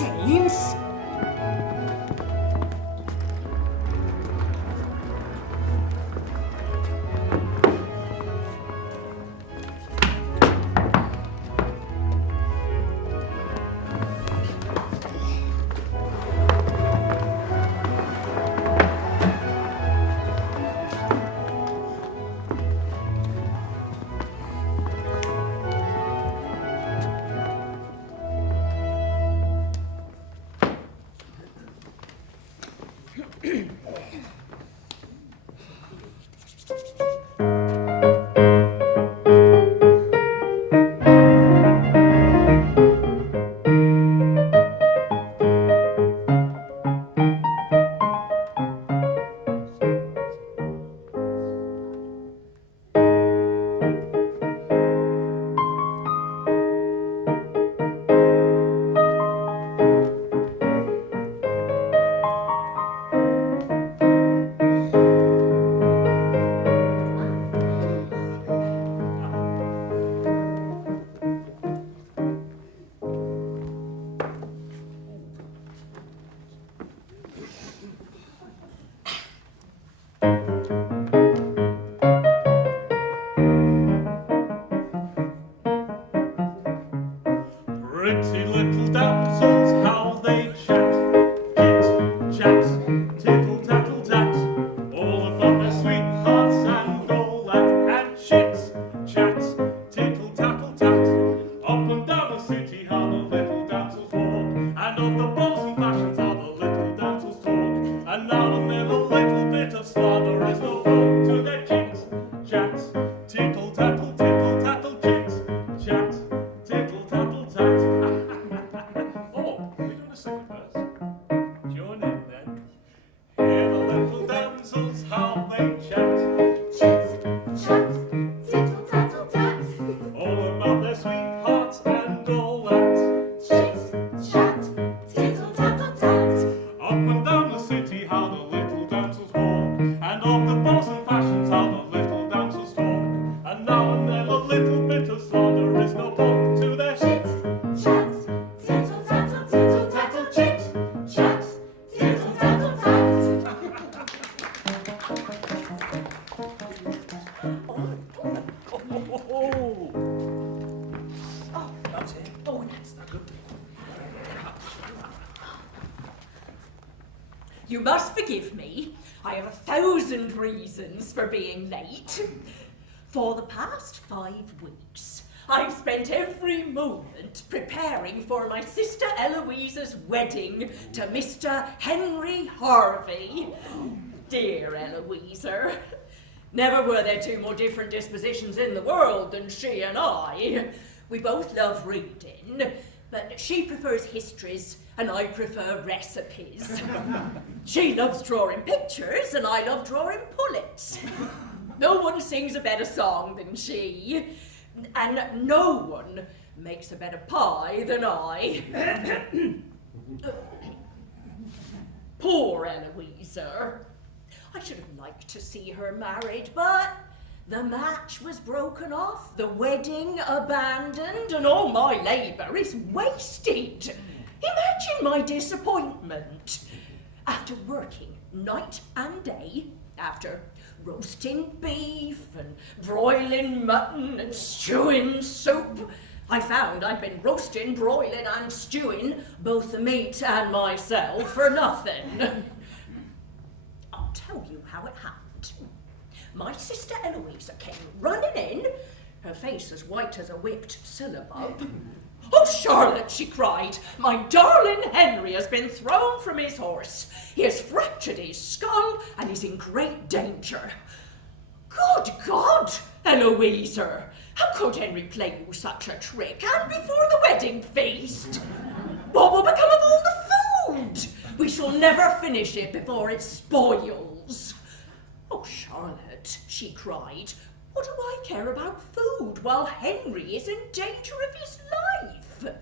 James? Pretty little damsels, how they chat, chit-chat, tittle-tattle-tat, all about their sweethearts and all that, and chit-chat, tittle-tattle-tat, up and down the city how the little damsels walk, and of the balls and fashions how the little damsels talk, and now and then a little bit of slander is no fault to their chit-chat, tittle-tattle, tittle-tattle, chit-chat, tittle-tattle-tat. Oh, we're doing a second verse. Join in then. Hear the little damsels how they chat, Chit-chat, tittle-tattle-tat. all about their sweethearts and all that. Chit-chat, tittle-tattle-tat. Up and down the city how the little damsels walk, and of the balls and fashions how the little damsels talk, and now and then a little bit of slander is no fault to their Chit-chat, tittle-tattle, tittle-tattle, chit-chat, tittle-tattle-tat. That's it. Oh, that's not good. You must forgive me. I have 1,000 reasons for being late. For the past 5 weeks, I've spent every moment preparing for my sister Eloise's wedding to Mr. Henry Harvey. Dear Eloisa, never were there two more different dispositions in the world than she and I. We both love reading, but she prefers histories and I prefer recipes. She loves drawing pictures and I love drawing pullets. No one sings a better song than she, and no one makes a better pie than I. Poor Eloisa. I should have liked to see her married, but the match was broken off, the wedding abandoned, and all my labour is wasted. Imagine my disappointment. After working night and day, after roasting beef and broiling mutton and stewing soup, I found I'd been roasting, broiling and stewing both the meat and myself for nothing. I'll tell you how it happened. My sister Eloisa came running in, her face as white as a whipped syllabub. "Oh, Charlotte," she cried, "my darling Henry has been thrown from his horse. He has fractured his skull and is in great danger." "Good God, Eloisa, how could Henry play you such a trick, and before the wedding feast? What will become of all the food? We shall never finish it before it spoils." "Oh, Charlotte," she cried, "what do I care about food while Henry is in danger of his life?"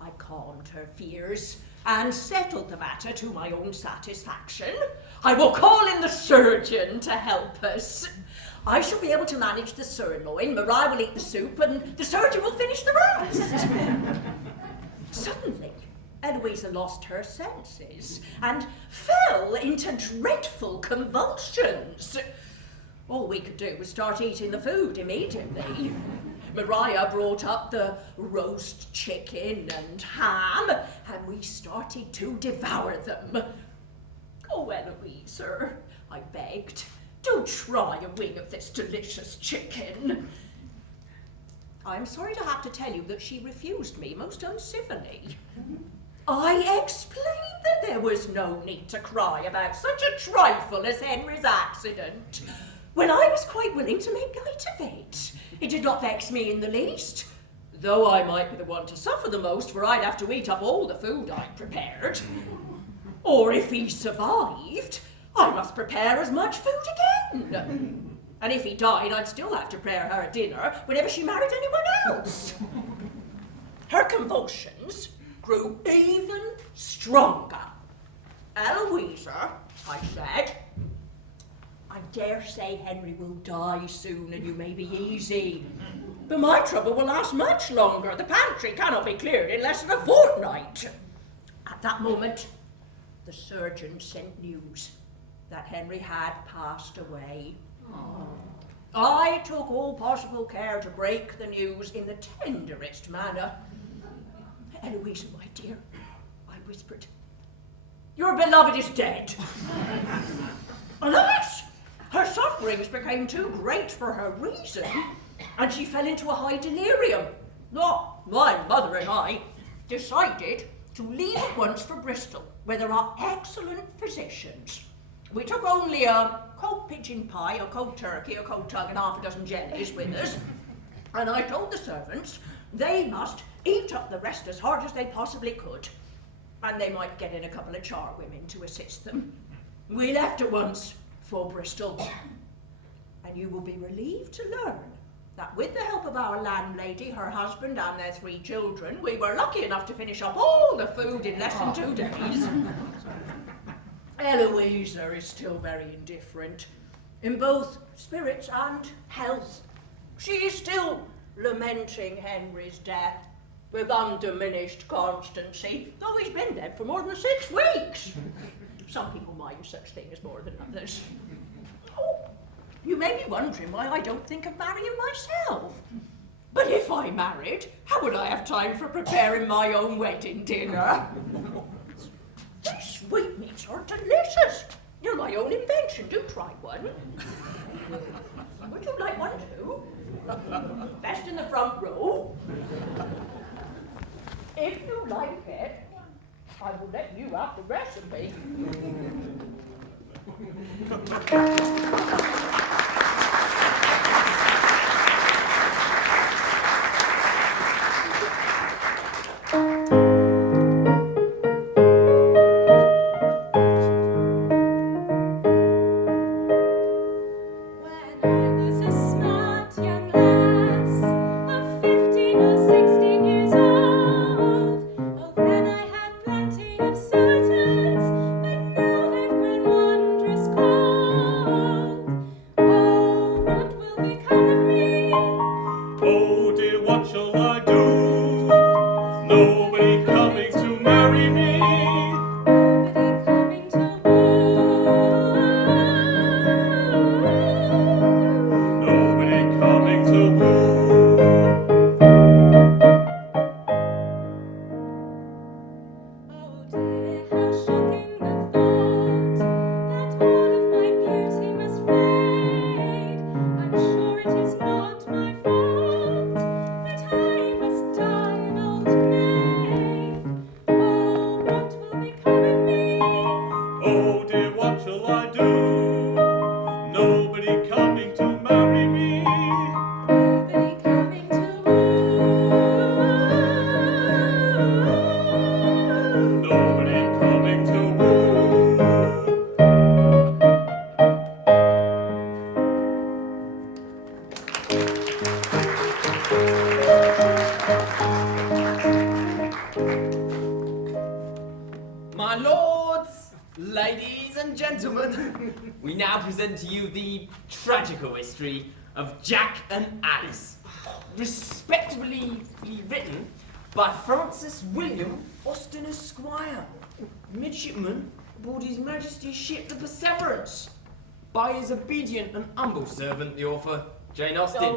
I calmed her fears and settled the matter to my own satisfaction. "I will call in the surgeon to help us. I shall be able to manage the sirloin, Maria will eat the soup, and the surgeon will finish the rest." Suddenly, Eloisa lost her senses and fell into dreadful convulsions. All we could do was start eating the food immediately. Maria brought up the roast chicken and ham, and we started to devour them. Oh, Eloisa, I begged, do try a wing of this delicious chicken. I'm sorry to have to tell you that she refused me most uncivilly. I explained that there was no need to cry about such a trifle as Henry's accident, when I was quite willing to make light of it. It did not vex me in the least, though I might be the one to suffer the most, for I'd have to eat up all the food I'd prepared. Or if he survived, I must prepare as much food again. And if he died, I'd still have to prepare her a dinner whenever she married anyone else. Her convulsions grew even stronger. Eloisa, I said, I dare say Henry will die soon and you may be easy. But my trouble will last much longer. The pantry cannot be cleared in less than a fortnight. At that moment, the surgeon sent news that Henry had passed away. I took all possible care to break the news in the tenderest manner. Eloisa, my dear, I whispered, your beloved is dead. Alas, her sufferings became too great for her reason, and she fell into a high delirium. Oh, my mother and I decided to leave at once for Bristol, where there are excellent physicians. We took only a cold pigeon pie, a cold turkey, a cold tongue, and half a dozen jellies with us. And I told the servants they must eat up the rest as hard as they possibly could, and they might get in a couple of charwomen to assist them. We left at once for Bristol, and you will be relieved to learn that with the help of our landlady, her husband, and their 3 children, we were lucky enough to finish up all the food in less than 2 days. Eloisa is still very indifferent, in both spirits and health. She is still lamenting Henry's death with undiminished constancy, though he's been dead for more than 6 weeks. Some people mind such things more than others. Oh, you may be wondering why I don't think of marrying myself. But if I married, how would I have time for preparing my own wedding dinner? These sweetmeats are delicious. You're my own invention. Do try one. Would you like one too? Best in the front row. If you like it, I will let you have the recipe. My lords, ladies and gentlemen, we now present to you the tragical history of Jack and Alice, respectably written by Francis William Austen Esquire, midshipman aboard His Majesty's ship the Perseverance, by his obedient and humble servant, the author, Jane Austen,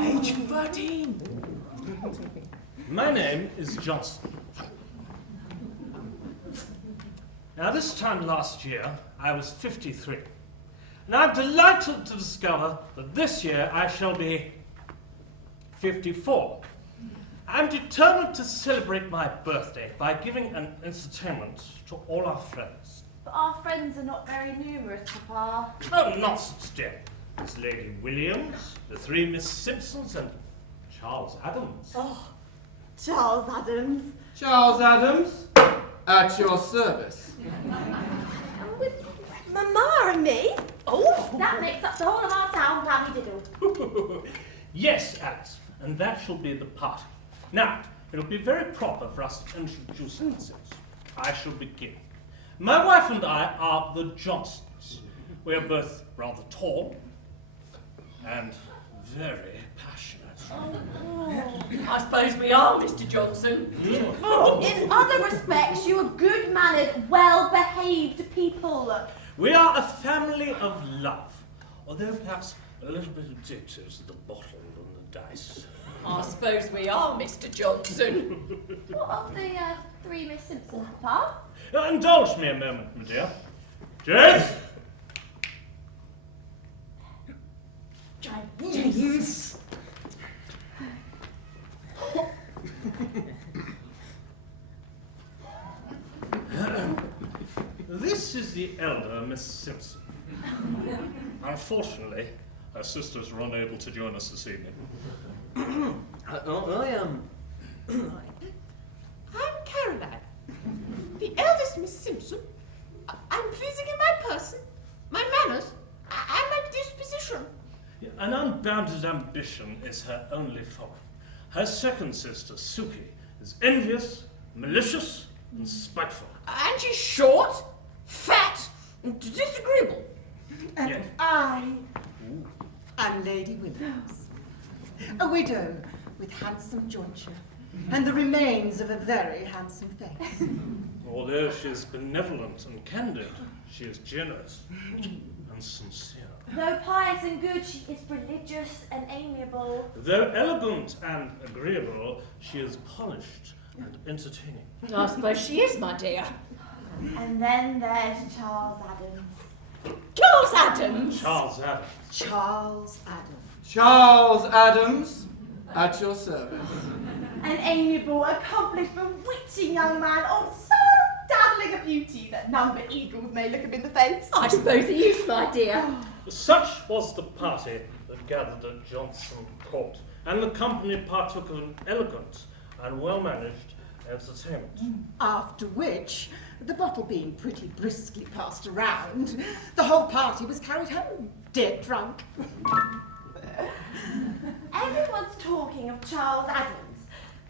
age 13. My name is Johnson. Now, this time last year, I was 53. And I'm delighted to discover that this year I shall be 54. I'm determined to celebrate my birthday by giving an entertainment to all our friends. But our friends are not very numerous, Papa. Oh, nonsense, dear. There's Lady Williams, the three Miss Simpsons, and Charles Adams. Oh, Charles Adams. Charles Adams, at your service. With Mamma and me? Oh, that makes up the whole of our town, Pammy Diddle. Yes, Alice, and that shall be the party. Now, it'll be very proper for us to introduce ourselves. I shall begin. My wife and I are the Johnsons. We are both rather tall and very passionate. I suppose we are, Mr. Johnson. In other respects, you are good-mannered, well-behaved people. We are a family of love, although perhaps a little bit addicted to the bottle and the dice. I suppose we are, Mr. Johnson. What of the three Miss Simpsons, Papa? Indulge me a moment, my dear. James! James. This is the elder Miss Simpson. Unfortunately, her sisters were unable to join us this evening. I'm Caroline, the eldest Miss Simpson. I'm pleasing in my person, my manners, and my disposition. An unbounded ambition is her only fault. Her second sister, Suki, is envious, malicious, and spiteful. And she's short, fat, and disagreeable. And Yes. I am Lady Williams, a widow with handsome jointure and the remains of a very handsome face. Although she is benevolent and candid, she is generous and sincere. Though pious and good, she is religious and amiable. Though elegant and agreeable, she is polished and entertaining. I suppose she is, my dear. And then there's Charles Adams. Charles Adams. Charles Adams. Charles Adams. Charles Adams, at your service. An amiable, accomplished, bewitching young man, oh, so dazzling a beauty that none but eagles may look him in the face. I suppose he is, my dear. Such was the party that gathered at Johnson Court, and the company partook of an elegant and well-managed entertainment. After which, the bottle being pretty briskly passed around, the whole party was carried home, dead drunk. Everyone's talking of Charles Adams.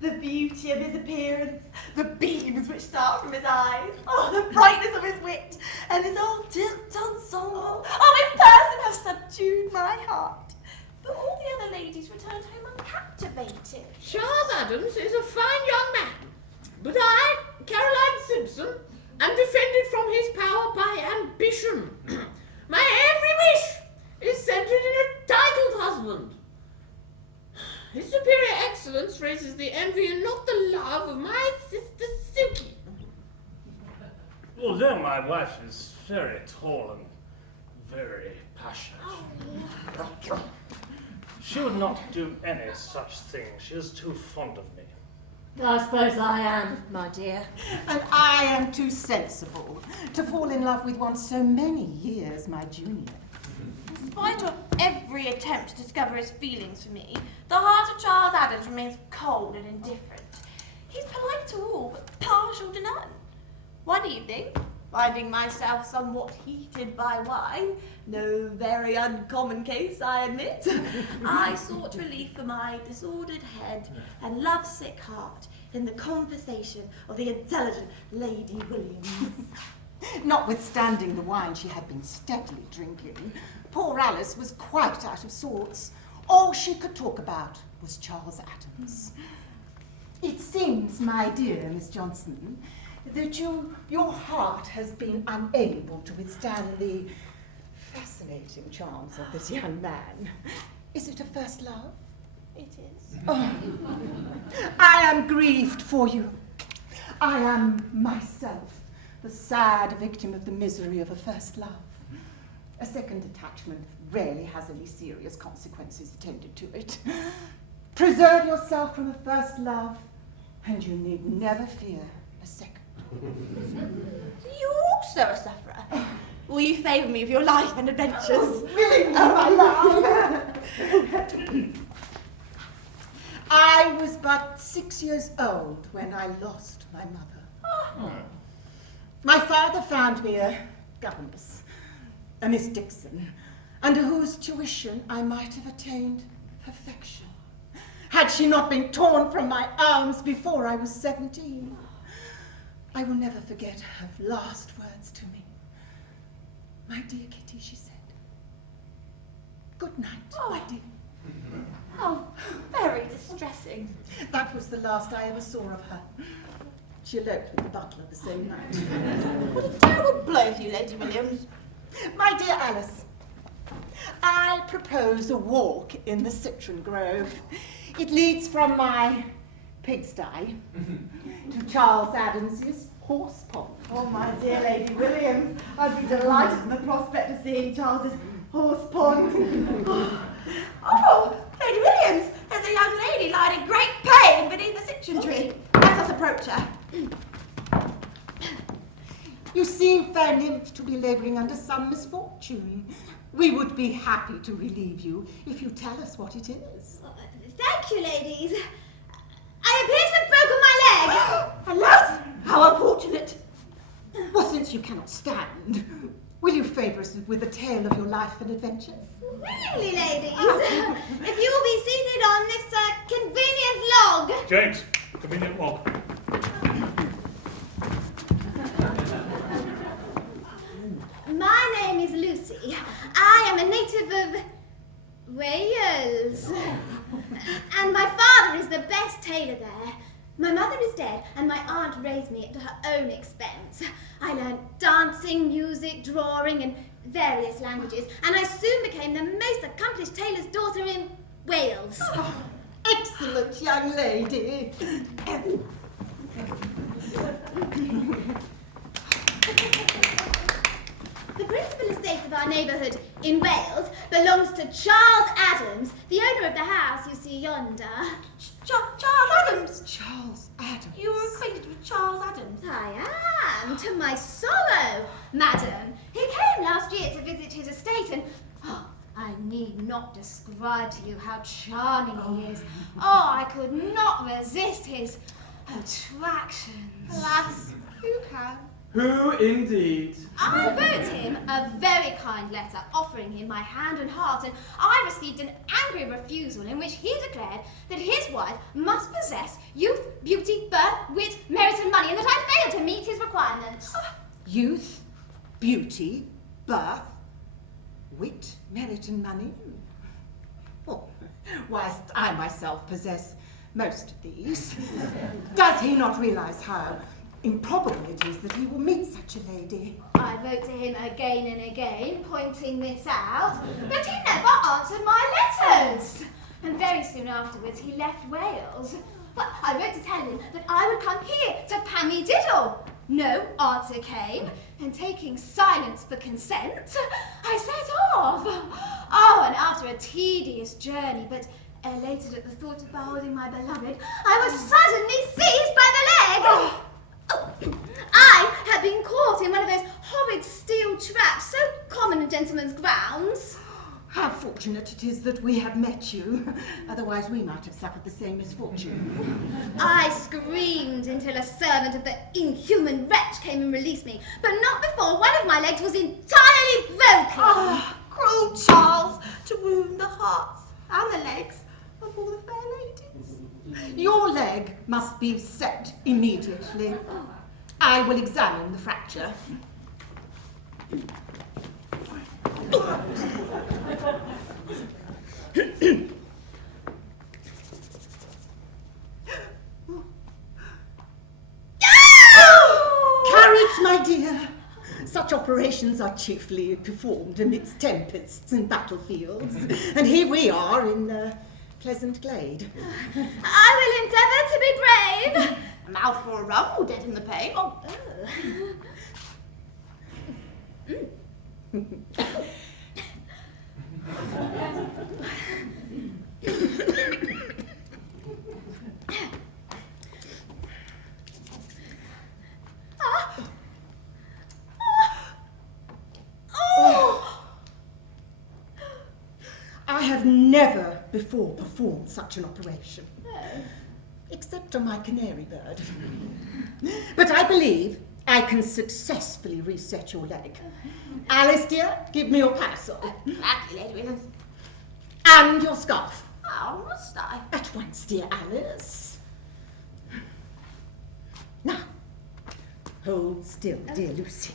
The beauty of his appearance, the beams which start from his eyes, oh, the brightness of his wit, and his old tilt ensemble of his person have subdued my heart. But all the other ladies returned home uncaptivated. Charles Adams is a fine young man, but I, Caroline Simpson, am defended from his power by ambition. My every wish is centered in a titled husband. His superior excellence raises the envy and not the love of my sister Suki. Although my wife is very tall and very passionate, she would not do any such thing. She is too fond of me. I suppose I am, my dear. And I am too sensible to fall in love with one so many years my junior. In spite of every attempt to discover his feelings for me, the heart of Charles Adams remains cold and indifferent. He's polite to all, but partial to none. One evening, finding myself somewhat heated by wine, no very uncommon case, I admit, I sought relief for my disordered head and lovesick heart in the conversation of the intelligent Lady Williams. Notwithstanding the wine she had been steadily drinking, poor Alice was quite out of sorts. All she could talk about was Charles Adams. It seems, my dear Miss Johnson, that your heart has been unable to withstand the fascinating charms of this young man. Is it a first love? It is. Oh, I am grieved for you. I am myself the sad victim of the misery of a first love. A second attachment rarely has any serious consequences attended to it. Preserve yourself from a first love, and you need never fear a second. You're also a sufferer. Will you favour me with your life and adventures? Willingly, my love. I was but 6 years old when I lost my mother. My father found me a governess, a Miss Dixon, under whose tuition I might have attained perfection, had she not been torn from my arms before I was 17. I will never forget her last words to me. My dear Kitty, she said, good night, my dear. How very distressing. That was the last I ever saw of her. She eloped with the butler the same night. What a terrible blow for you, Lady Williams. My dear Alice, I propose a walk in the citron grove. It leads from my pigsty to Charles Adams's horse pond. Oh, my dear Lady Williams, I'd be delighted in the prospect of seeing Charles's horse pond. Oh, Lady Williams, there's a young lady lying in great pain beneath the citron tree. Let us approach her. You seem, fair nymph, to be labouring under some misfortune. We would be happy to relieve you if you tell us what it is. Thank you, ladies. I appear to have broken my leg. Alas, how unfortunate. Well, since you cannot stand, will you favour us with a tale of your life and adventures? Willingly, ladies. If you will be seated on this convenient log. James, convenient log. My name is Lucy. I am a native of Wales. And my father is the best tailor there. My mother is dead, and my aunt raised me at her own expense. I learned dancing, music, drawing, and various languages, and I soon became the most accomplished tailor's daughter in Wales. Oh, excellent young lady. The principal estate of our neighbourhood in Wales belongs to Charles Adams, the owner of the house you see yonder. Charles Adams. Charles Adams. You were acquainted with Charles Adams? I am, to my sorrow, madam. He came last year to visit his estate and... Oh, I need not describe to you how charming he is. Oh, I could not resist his attractions. Alas, who can? Who indeed? I wrote him a very kind letter offering him my hand and heart, and I received an angry refusal in which he declared that his wife must possess youth, beauty, birth, wit, merit, and money, and that I failed to meet his requirements. Youth, beauty, birth, wit, merit, and money. Well, whilst I myself possess most of these, does he not realise how improbable it is that he will meet such a lady? I wrote to him again and again, pointing this out, but he never answered my letters. And very soon afterwards he left Wales. But I wrote to tell him that I would come here to Pammy-Diddle. No answer came, and taking silence for consent, I set off. Oh, and after a tedious journey, but elated at the thought of beholding my beloved, I was suddenly seized by the leg. I had been caught in one of those horrid steel traps so common in gentlemen's grounds. How fortunate it is that we have met you. Otherwise we might have suffered the same misfortune. I screamed until a servant of the inhuman wretch came and released me, but not before one of my legs was entirely broken. Ah, cruel Charles, to wound the hearts and the legs of all the fair ladies. Your leg must be set immediately. I will examine the fracture. my dear, such operations are chiefly performed amidst tempests and battlefields, and here we are in Pleasant Glade. I will endeavour to be brave. A mouthful of rum will deaden the pain. Oh. I have never before performed such an operation. Except on my canary bird. But I believe I can successfully reset your leg. Alice, dear, give me your parasol. Thank you, Lady Williams. And your scarf. Oh, must I? At once, dear Alice. Now, hold still, dear Lucy.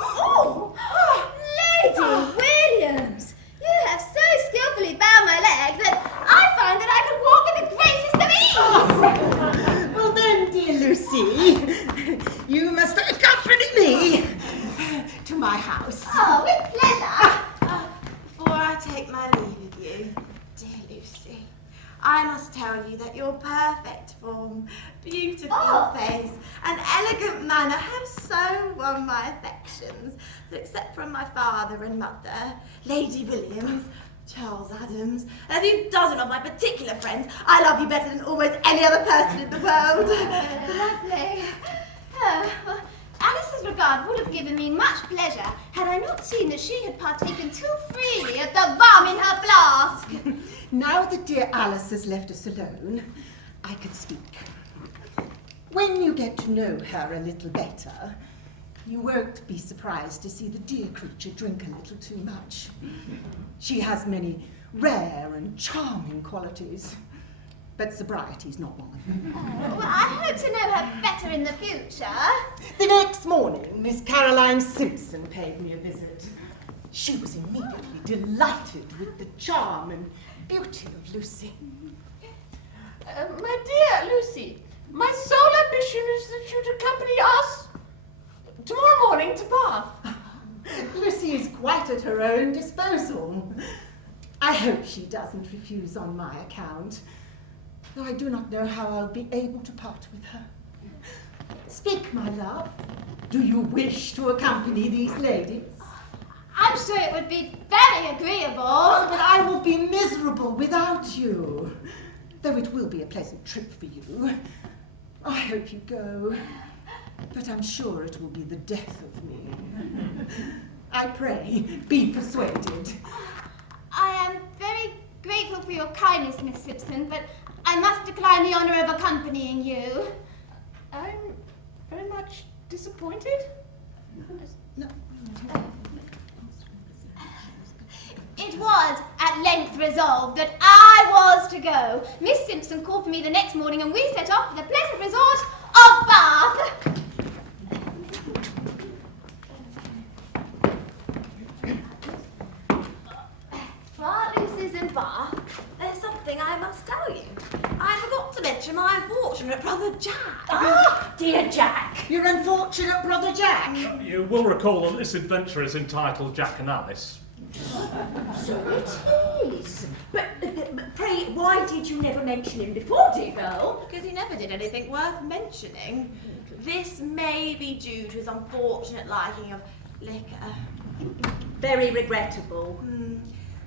Oh, Lady Williams! You have so skillfully bound my leg that I find that I could walk with the greatest of ease. Well then, dear Lucy, you must accompany me to my house. Oh, with pleasure. Before I take my leave of you, dear Lucy, I must tell you that your perfect form, beautiful face, and elegant manner have so won my affections that except from my father and mother, Lady Williams, Charles Adams, and a few dozen of my particular friends, I love you better than almost any other person in the world. Lovely. Well, Alice's regard would have given me much pleasure had I not seen that she had partaken too freely of the rum in her flask. Now that dear Alice has left us alone, I can speak. When you get to know her a little better, you won't be surprised to see the dear creature drink a little too much. She has many rare and charming qualities, but sobriety's not one of them. Well, I hope to know her better in the future. The next morning, Miss Caroline Simpson paid me a visit. She was immediately delighted with the charm and beauty of Lucy. My dear Lucy, my sole ambition is that you'd accompany us tomorrow morning to Bath. Lucy is quite at her own disposal. I hope she doesn't refuse on my account, though I do not know how I'll be able to part with her. Speak, my love. Do you wish to accompany these ladies? I'm sure it would be very agreeable. Oh, but I will be miserable without you, though it will be a pleasant trip for you. I hope you go, but I'm sure it will be the death of me. I pray, be persuaded. I am very grateful for your kindness, Miss Simpson, but I must decline the honour of accompanying you. I'm very much disappointed. No. It was at length resolved that I was to go. Miss Simpson called for me the next morning and we set off for the pleasant resort of Bath. While Lucy's in Bath, there's something I must tell you. I forgot to mention my unfortunate brother Jack. Ah, dear Jack. Your unfortunate brother Jack. You will recall that this adventure is entitled Jack and Alice. So it is. But pray, why did you never mention him before, dear girl? Because he never did anything worth mentioning. This may be due to his unfortunate liking of liquor. Very regrettable.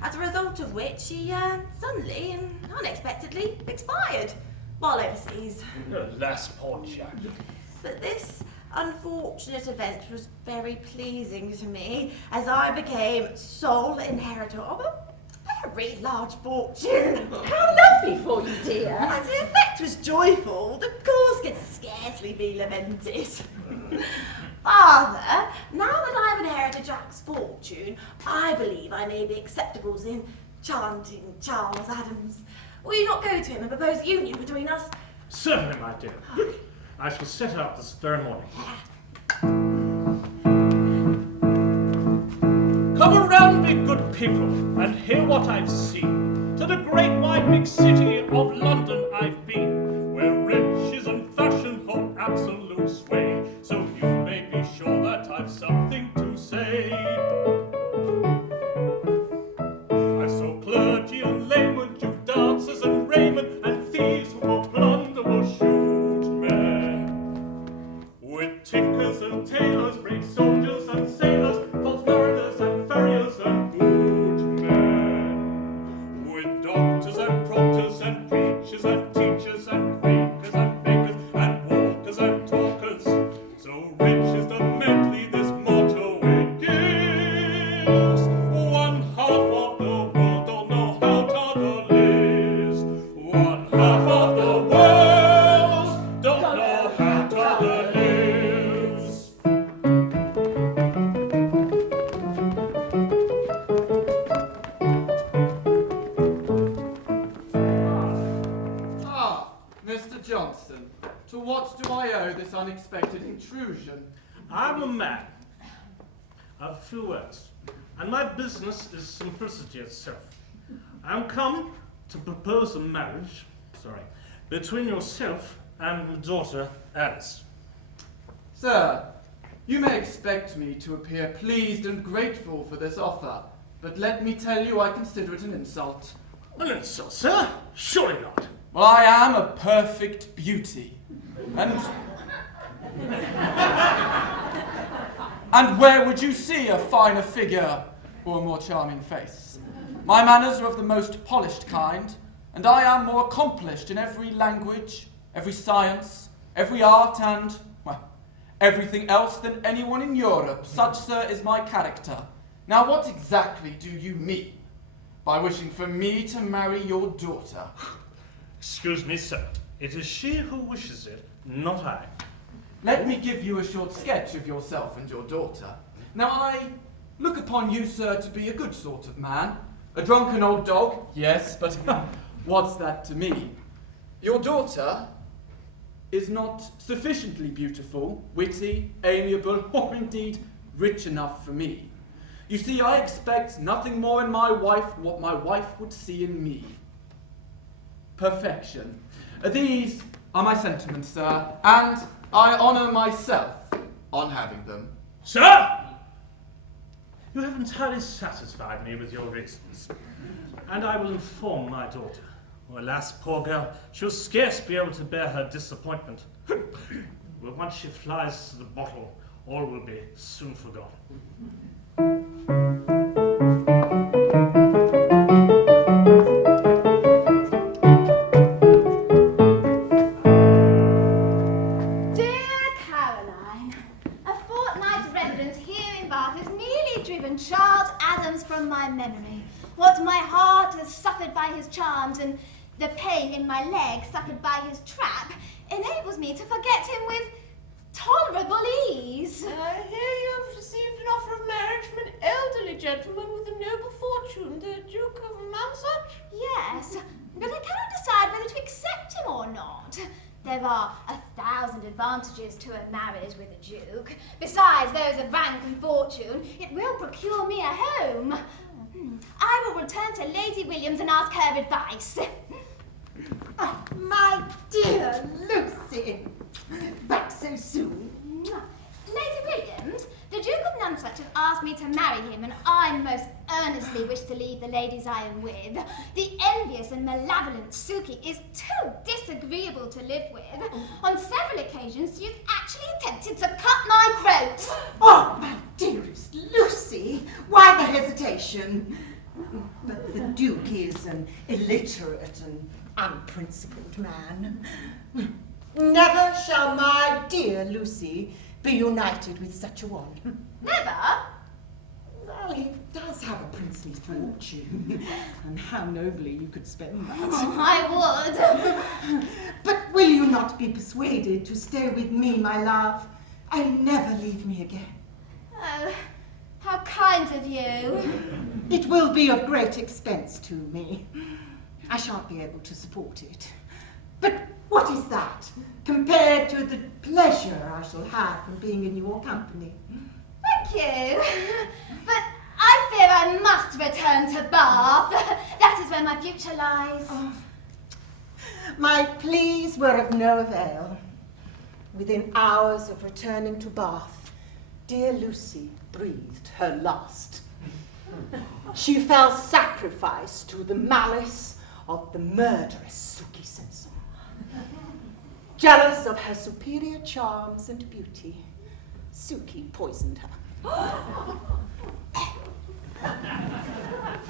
As a result of which he suddenly and unexpectedly expired while overseas. Alas, poor Jack. But this unfortunate event was very pleasing to me, as I became sole inheritor of a very large fortune. How lovely for you, dear. As the effect was joyful, the cause could scarcely be lamented. Father, now that I've inherited Jack's fortune, I believe I may be acceptable in chanting Charles Adams. Will you not go to him and propose a union between us? Certainly, my dear. I shall set out this very morning. Come around me, good people, and hear what I've seen. To the great wide big city of London I what do I owe this unexpected intrusion? I'm a man of few words, and my business is simplicity itself. I'm come to propose a marriage, between yourself and your daughter Alice. Sir, you may expect me to appear pleased and grateful for this offer, but let me tell you I consider it an insult. An insult, sir? Surely not. Well, I am a perfect beauty, and where would you see a finer figure or a more charming face? My manners are of the most polished kind, and I am more accomplished in every language, every science, every art, and, well, everything else than anyone in Europe. Such, sir, is my character. Now, what exactly do you mean by wishing for me to marry your daughter? Excuse me, sir. It is she who wishes it, not I. Let me give you a short sketch of yourself and your daughter. Now, I look upon you, sir, to be a good sort of man. A drunken old dog, yes, but what's that to me? Your daughter is not sufficiently beautiful, witty, amiable, or indeed rich enough for me. You see, I expect nothing more in my wife than what my wife would see in me. Perfection. These are my sentiments, sir, and I honour myself on having them. Sir! You have entirely satisfied me with your reasons, and I will inform my daughter. Oh, alas, poor girl, she'll scarce be able to bear her disappointment. But once she flies to the bottle, all will be soon forgotten. What my heart has suffered by his charms and the pain in my leg suffered by his trap enables me to forget him with tolerable ease. I hear you have received an offer of marriage from an elderly gentleman with a noble fortune, the Duke of Montsuch? Yes, but I cannot decide whether to accept him or not. There are 1,000 advantages to a marriage with a duke. Besides those of rank and fortune, it will procure me a home. I will return to Lady Williams and ask her advice. Oh, my dear Lucy. Back so soon? Lady Williams, the Duke of Nonsuch has asked me to marry him, and I most earnestly wish to leave the ladies I am with. The envious and malevolent Suki is too disagreeable to live with. On several occasions, she has actually attempted to cut my throat. Oh, my dearest Lucy, why the hesitation? But the Duke is an illiterate and unprincipled man. Never shall my dear Lucy be united with such a one. Never? Well, he does have a princely fortune, and how nobly you could spend that. Oh, I would. But will you not be persuaded to stay with me, my love, and never leave me again? Oh, how kind of you. It will be of great expense to me. I shan't be able to support it. But what is that compared to the pleasure I shall have from being in your company? Thank you. But I fear I must return to Bath. That is where my future lies. Oh. My pleas were of no avail. Within hours of returning to Bath, dear Lucy breathed her last. She fell sacrifice to the malice of the murderous Suki Simpson. Jealous of her superior charms and beauty, Suki poisoned her.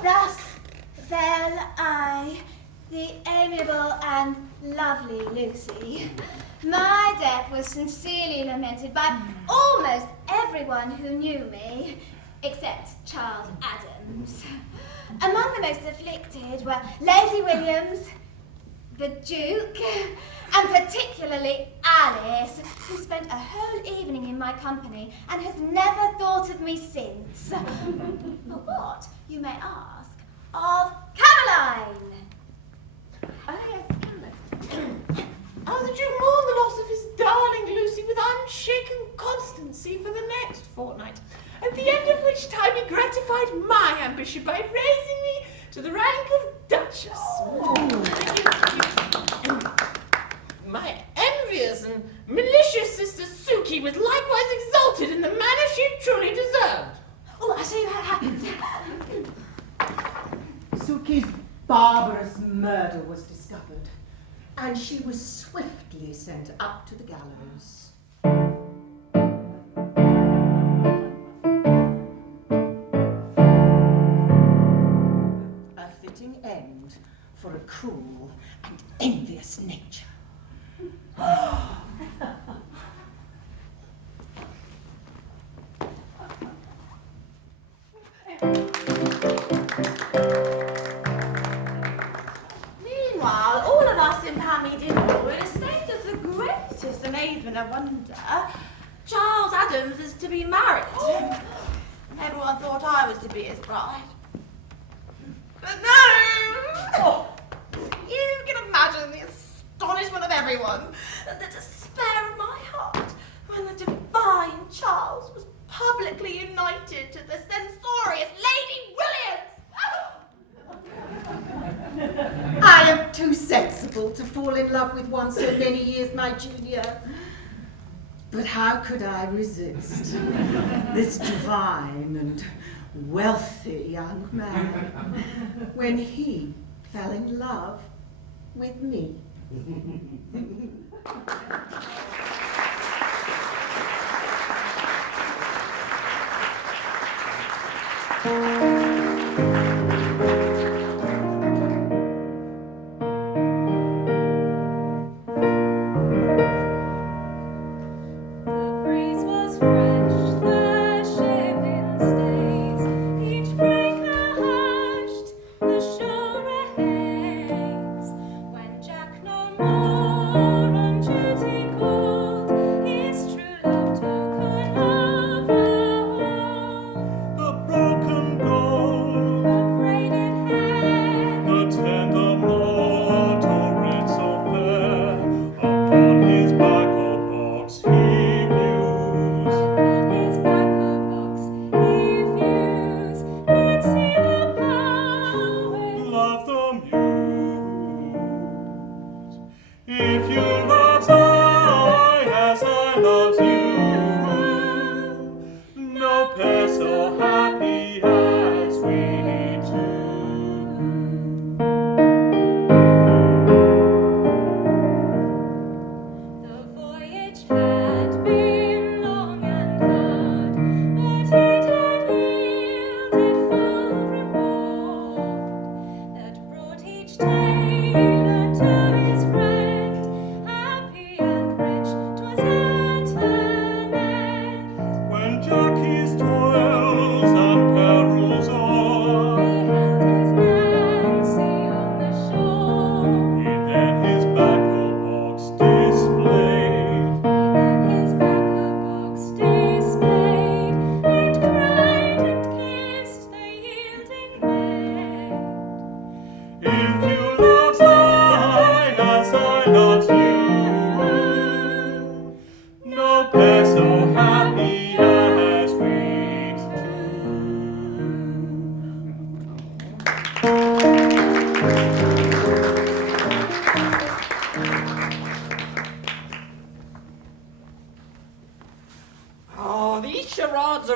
Thus fell I, the amiable and lovely Lucy. My death was sincerely lamented by almost everyone who knew me, except Charles Adams. Among the most afflicted were Lady Williams, the Duke, and particularly Alice, who spent a whole evening in my company and has never thought of me since. But what, you may ask, of Caroline? Oh, yes, Hamlet. Oh, the Duke mourned the loss of his fortnight, at the end of which time he gratified my ambition by raising me to the rank of Duchess. My envious and malicious sister Suki was likewise exalted in the manner she truly deserved. Oh, I see what happened. Suki's barbarous murder was discovered, and she was swiftly sent up to the gallows. A fitting end for a cruel and envious nature. Meanwhile, all of us in Pammy were in a state of the greatest amazement and wonder. Charles Adams is to be married. Everyone thought I was to be his bride. But no! You can imagine the astonishment of everyone, the despair of my heart, when the divine Charles was publicly united to the censorious Lady Williams. I am too sensible to fall in love with one so many years my junior. But how could I resist this divine and wealthy young man when he fell in love with me?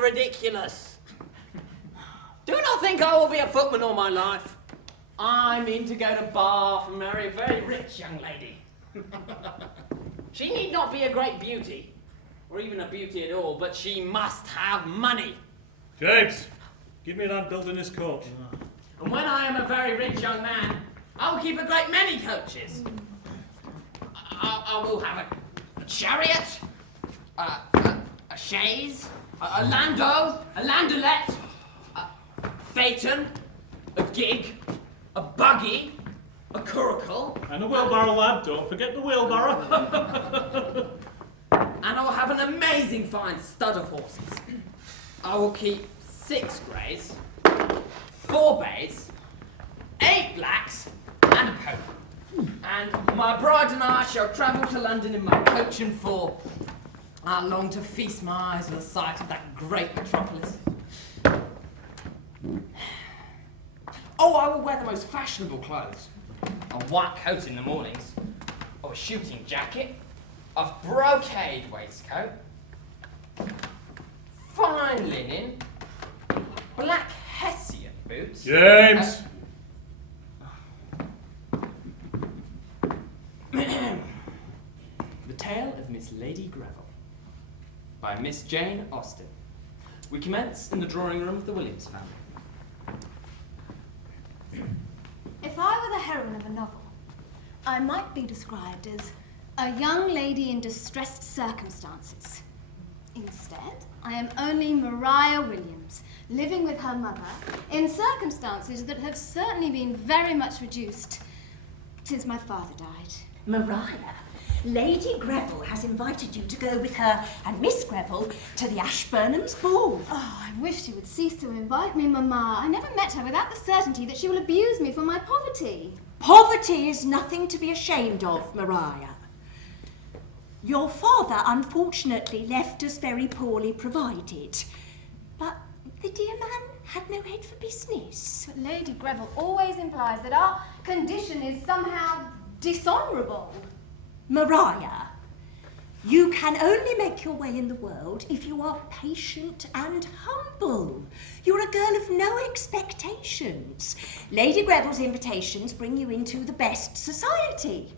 Ridiculous. Do not think I will be a footman all my life. I mean to go to Bath and marry a very rich young lady. She need not be a great beauty, or even a beauty at all, but she must have money. James, give me that building this coach. And when I am a very rich young man, I will keep a great many coaches. I will have a chariot, a chaise, a landau, a landolette, a phaeton, a gig, a buggy, a curricle. And a wheelbarrow, lad, don't forget the wheelbarrow. And I'll have an amazing fine stud of horses. I will keep 6 greys, 4 bays, 8 blacks, and a poke. And my bride and I shall travel to London in my coach and 4. I long to feast my eyes with the sight of that great metropolis. Oh, I will wear the most fashionable clothes. A white coat in the mornings, or a shooting jacket, a brocade waistcoat, fine linen, black Hessian boots. James! The Tale of Miss Lady Greville by Miss Jane Austen. We commence in the drawing room of the Williams family. If I were the heroine of a novel, I might be described as a young lady in distressed circumstances. Instead, I am only Maria Williams, living with her mother in circumstances that have certainly been very much reduced since my father died. Maria, Lady Greville has invited you to go with her and Miss Greville to the Ashburnham's ball. Oh, I wish she would cease to invite me, Mamma. I never met her without the certainty that she will abuse me for my poverty. Poverty is nothing to be ashamed of, Maria. Your father unfortunately left us very poorly provided, but the dear man had no head for business. But Lady Greville always implies that our condition is somehow dishonourable. Maria, you can only make your way in the world if you are patient and humble. You're a girl of no expectations. Lady Greville's invitations bring you into the best society.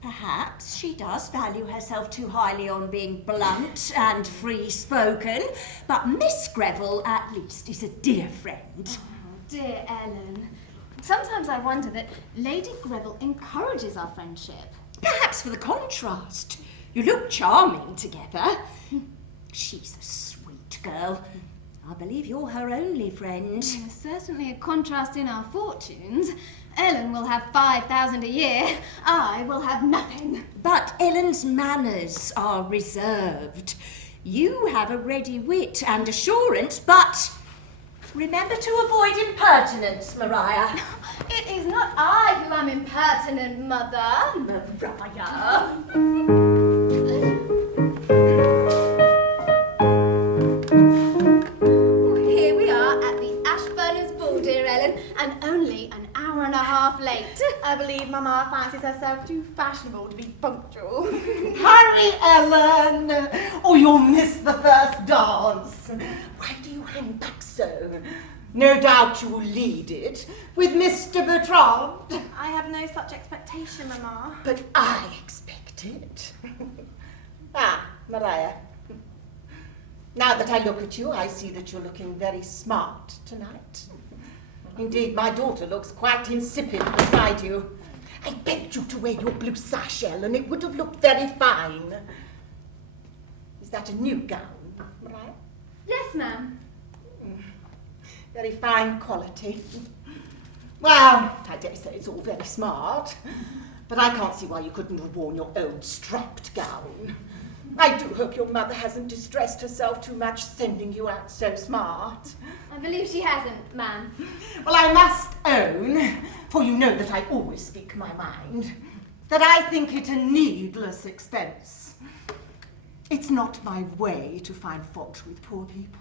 Perhaps she does value herself too highly on being blunt and free-spoken, but Miss Greville, at least, is a dear friend. Oh, dear Ellen. Sometimes I wonder that Lady Greville encourages our friendship. Perhaps for the contrast. You look charming together. She's a sweet girl. I believe you're her only friend. There's certainly a contrast in our fortunes. Ellen will have 5,000 a year. I will have nothing. But Ellen's manners are reserved. You have a ready wit and assurance, but remember to avoid impertinence, Maria. It is not I who am impertinent, Mother. Maria. Here we are at the Ashburnham's ball, dear Ellen, and only an hour and a half late. I believe Mamma fancies herself too fashionable to be punctual. Hurry, Ellen, or you'll miss the first dance. Why do you hang back so? No doubt you will lead it with Mr. Bertrand. I have no such expectation, Mamma. But I expect it. Maria. Now that I look at you, I see that you're looking very smart tonight. Indeed, my daughter looks quite insipid beside you. I begged you to wear your blue sash, Ellen. It would have looked very fine. Is that a new gown, Maria? Yes, ma'am. Very fine quality. Well, I dare say it's all very smart, but I can't see why you couldn't have worn your old strapped gown. I do hope your mother hasn't distressed herself too much sending you out so smart. I believe she hasn't, ma'am. Well, I must own, for you know that I always speak my mind, that I think it a needless expense. It's not my way to find fault with poor people,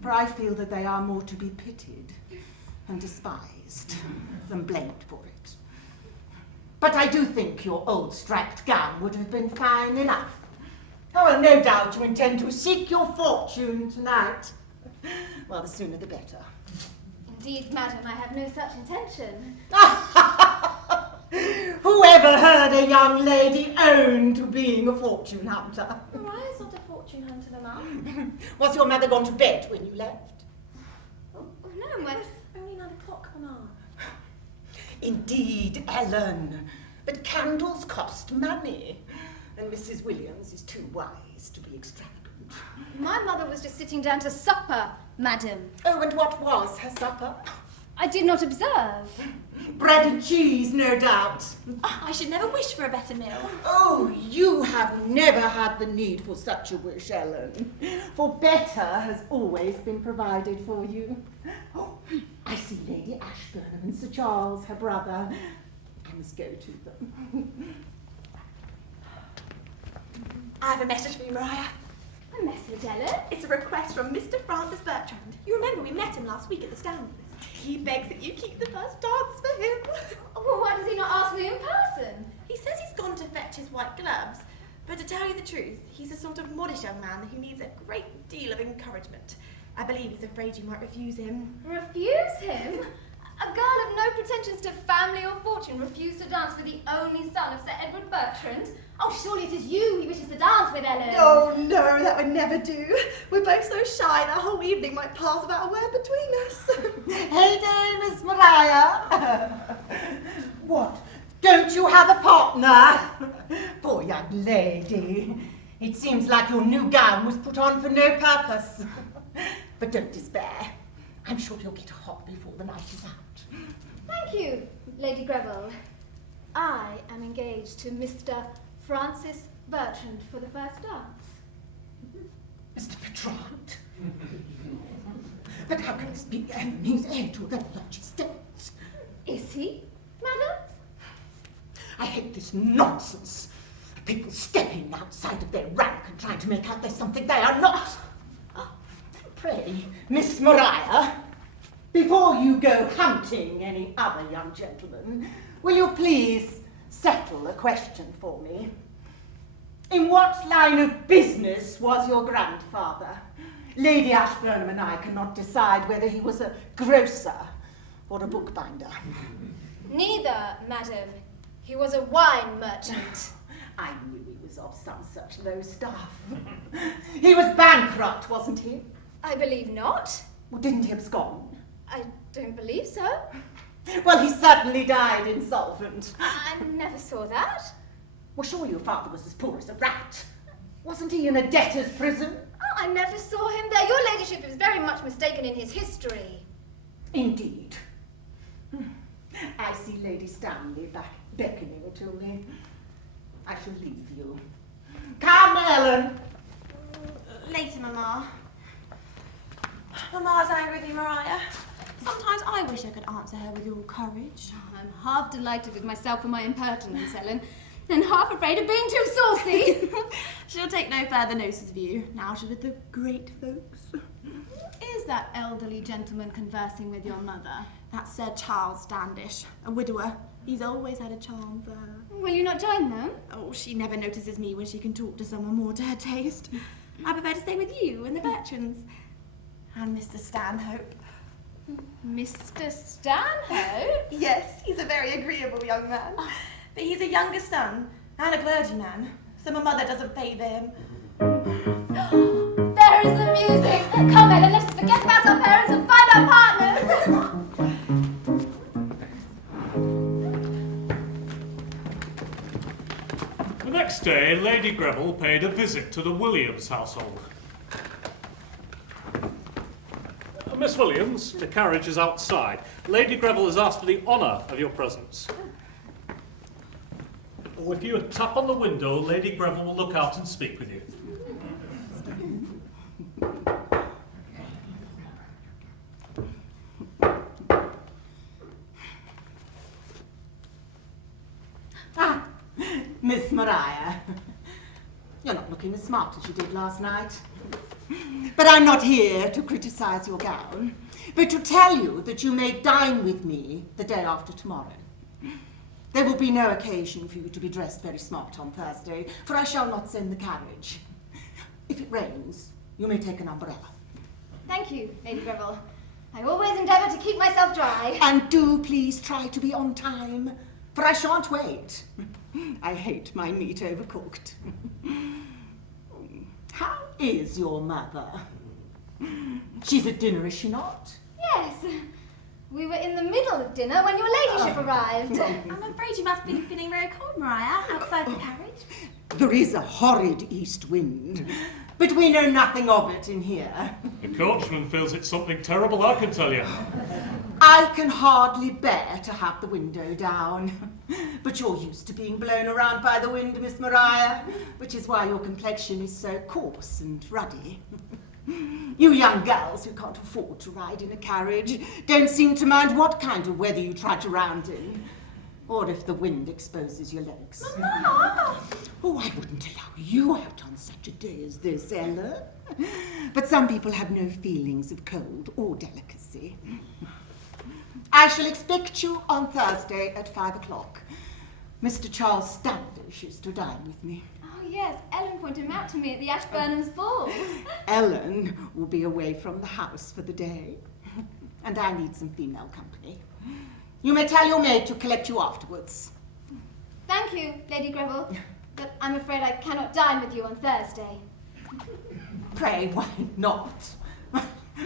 for I feel that they are more to be pitied and despised than blamed for it. But I do think your old strapped gown would have been fine enough. Oh, well, no doubt you intend to seek your fortune tonight. Well, the sooner the better. Indeed, madam, I have no such intention. Whoever heard a young lady own to being a fortune hunter? Maria's not a fortune hunter, Mamma. Was your mother gone to bed when you left? Oh, no, my... It's only 9 o'clock, Mamma. Indeed, Ellen. But candles cost money, and Mrs. Williams is too wise to be extravagant. My mother was just sitting down to supper, madam. Oh, and what was her supper? I did not observe. Bread and cheese, no doubt. I should never wish for a better meal. Oh, you have never had the need for such a wish, Ellen. For better has always been provided for you. Oh, I see Lady Ashburnham and Sir Charles, her brother. I must go to them. I have a message for you, Mariah. A message, Ellen? It's a request from Mr. Francis Bertrand. You remember we met him last week at the Stanleys. He begs that you keep the first dance for him. Well, why does he not ask me in person? He says he's gone to fetch his white gloves. But to tell you the truth, he's a sort of modest young man who needs a great deal of encouragement. I believe he's afraid you might refuse him. Refuse him? A girl of no pretensions to family or fortune refused to dance with the only son of Sir Edward Bertrand? Oh, surely it is you he wishes to dance with, Ellen. Oh, no, that would never do. We're both so shy the whole evening might pass without a word between us. Heyday, Miss Mariah. What? Don't you have a partner? Poor young lady. It seems like your new gown was put on for no purpose. But don't despair. I'm sure you'll get hot before the night is out. Thank you, Lady Greville. I am engaged to Mr. Francis Bertrand for the first dance. Mr. Bertrand? But how can this be enemy's heir to the large estate? Is he, madam? I hate this nonsense. People stepping outside of their rank and trying to make out they're something they are not. Pray, Miss Mariah, before you go hunting any other young gentleman, will you please settle a question for me? In what line of business was your grandfather? Lady Ashburnham and I cannot decide whether he was a grocer or a bookbinder. Neither, madam. He was a wine merchant. I knew he was of some such low stuff. He was bankrupt, wasn't he? I believe not. Well, didn't he abscond? I don't believe so. Well, he certainly died insolvent. I never saw that. Well, sure your father was as poor as a rat. Wasn't he in a debtor's prison? Oh, I never saw him there. Your ladyship is very much mistaken in his history. Indeed. I see Lady Stanley beckoning to me. I shall leave you. Come, Ellen. Later, Mamma. Mamma's angry with you, Mariah. Sometimes I wish I could answer her with your courage. I'm half delighted with myself for my impertinence, Ellen, and half afraid of being too saucy. She'll take no further notice of you. Now she's with the great folks. Is that elderly gentleman conversing with your mother? That's Sir Charles Standish, a widower. He's always had a charm for her. Will you not join them? Oh, she never notices me when she can talk to someone more to her taste. I prefer to stay with you and the Bertrands. And Mr. Stanhope. Mr. Stanhope? Yes, he's a very agreeable young man. But he's a younger son and a clergyman, so my mother doesn't favour him. There is the music! Come, Ellen, let us forget about our parents and find our partners! The next day, Lady Greville paid a visit to the Williams household. Miss Williams, the carriage is outside. Lady Greville has asked for the honour of your presence. Oh, if you tap on the window, Lady Greville will look out and speak with you. Ah, Miss Mariah. You're not looking as smart as you did last night. But I'm not here to criticise your gown, but to tell you that you may dine with me the day after tomorrow. There will be no occasion for you to be dressed very smart on Thursday, for I shall not send the carriage. If it rains, you may take an umbrella. Thank you, Lady Greville. I always endeavour to keep myself dry. And do please try to be on time, for I shan't wait. I hate my meat overcooked. How is your mother? She's at dinner, is she not? Yes. We were in the middle of dinner when your ladyship arrived. I'm afraid you must be feeling very cold, Mariah, outside the carriage. There is a horrid east wind, but we know nothing of it in here. The coachman feels it's something terrible, I can tell you. I can hardly bear to have the window down. But you're used to being blown around by the wind, Miss Mariah, which is why your complexion is so coarse and ruddy. You young girls who can't afford to ride in a carriage don't seem to mind what kind of weather you trudge around in. Or if the wind exposes your legs. Mama! Oh, I wouldn't allow you out on such a day as this, Ella. But some people have no feelings of cold or delicacy. I shall expect you on Thursday at 5 o'clock. Mr. Charles Standish is to dine with me. Oh yes, Ellen pointed him out to me at the Ashburnham's ball. Ellen will be away from the house for the day, and I need some female company. You may tell your maid to collect you afterwards. Thank you, Lady Greville, but I'm afraid I cannot dine with you on Thursday. Pray, why not?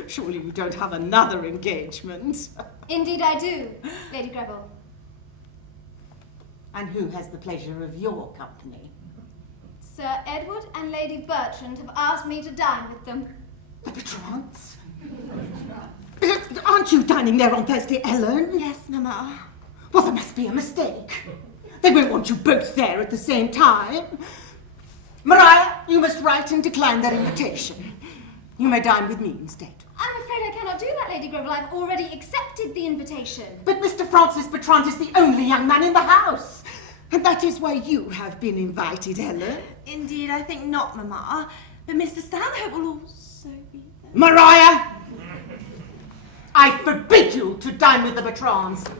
Surely you don't have another engagement. Indeed I do, Lady Greville. And who has the pleasure of your company? Sir Edward and Lady Bertrand have asked me to dine with them. The Bertrands? Aren't you dining there on Thursday, Ellen? Yes, Mama. Well, there must be a mistake. They won't want you both there at the same time. Maria, you must write and decline their invitation. You may dine with me instead. I'm afraid I cannot do that, Lady Greville. I've already accepted the invitation. But Mr. Francis Bertrand is the only young man in the house. And that is why you have been invited, Ellen. Indeed, I think not, Mama. But Mr. Stanhope will also be there. Maria! I forbid you to dine with the Bertrands.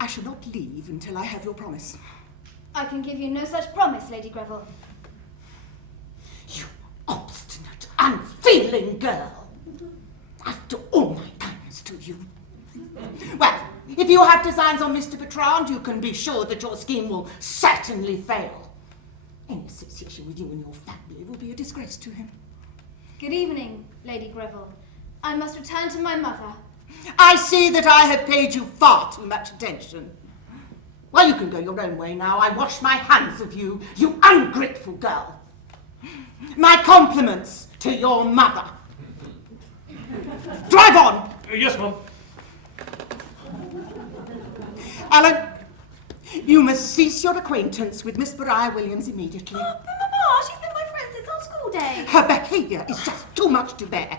I shall not leave until I have your promise. I can give you no such promise, Lady Greville. You obstinate, unfeeling girl. After all my kindness to you. Well, if you have designs on Mr. Bertrand, you can be sure that your scheme will certainly fail. Any association with you and your family will be a disgrace to him. Good evening, Lady Greville. I must return to my mother. I see that I have paid you far too much attention. Well, you can go your own way now. I wash my hands of you, you ungrateful girl. My compliments to your mother. Drive on! Yes, Mum. Alan, you must cease your acquaintance with Miss Maria Williams immediately. Oh, but Mama, she's been my friend since our school days. Her behaviour is just too much to bear.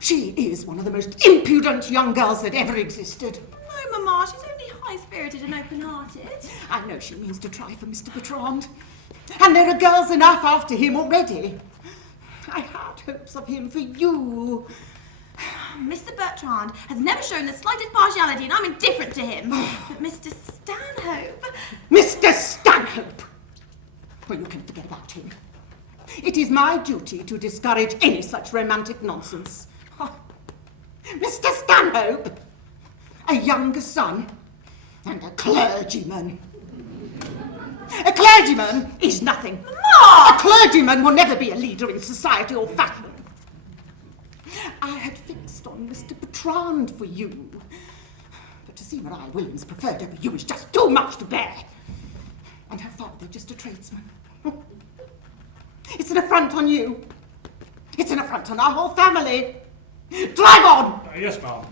She is one of the most impudent young girls that ever existed. No, Mama, she's only high-spirited and open-hearted. I know she means to try for Mr. Bertrand. And there are girls enough after him already. I had hopes of him for you. Mr. Bertrand has never shown the slightest partiality and I'm indifferent to him. But Mr. Stanhope... Mr. Stanhope! Well, you can forget about him. It is my duty to discourage any such romantic nonsense. Oh, Mr. Stanhope! A younger son and a clergyman. A clergyman is nothing. Mama! A clergyman will never be a leader in society or fashion. I had fixed on Mr. Bertrand for you. But to see Maria Williams preferred over you is just too much to bear. And her father just a tradesman. It's an affront on you. It's an affront on our whole family. Drive on! Yes, ma'am.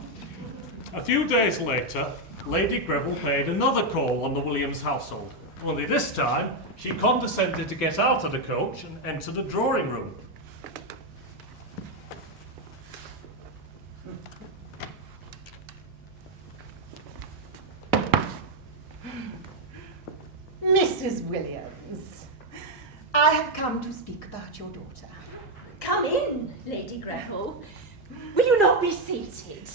A few days later, Lady Greville paid another call on the Williams household. Only this time, she condescended to get out of the coach and enter the drawing room. Mrs. Williams, I have come to speak about your daughter. Come in, Lady Greville. Will you not be seated?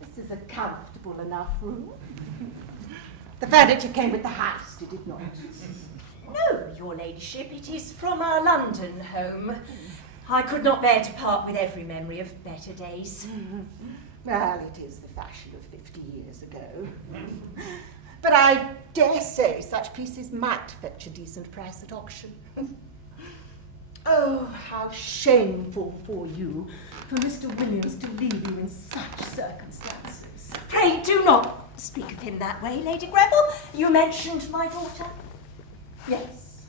This is a comfortable enough room. The furniture came with the house, did it not? No, your ladyship, it is from our London home. I could not bear to part with every memory of better days. Well, it is the fashion of 50 years ago. But I dare say such pieces might fetch a decent price at auction. Oh, how shameful for you, for Mr. Williams to leave you in such circumstances. Pray do not speak of him that way, Lady Greville. You mentioned my daughter. Yes.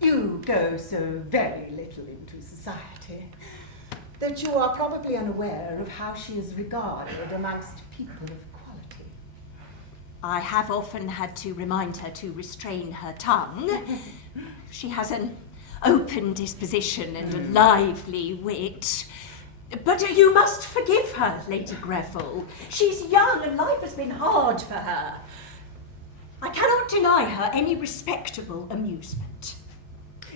You go so very little into society that you are probably unaware of how she is regarded amongst people of quality. I have often had to remind her to restrain her tongue. She has an open disposition and a lively wit. But you must forgive her, Lady Greville. She's young and life has been hard for her. I cannot deny her any respectable amusement.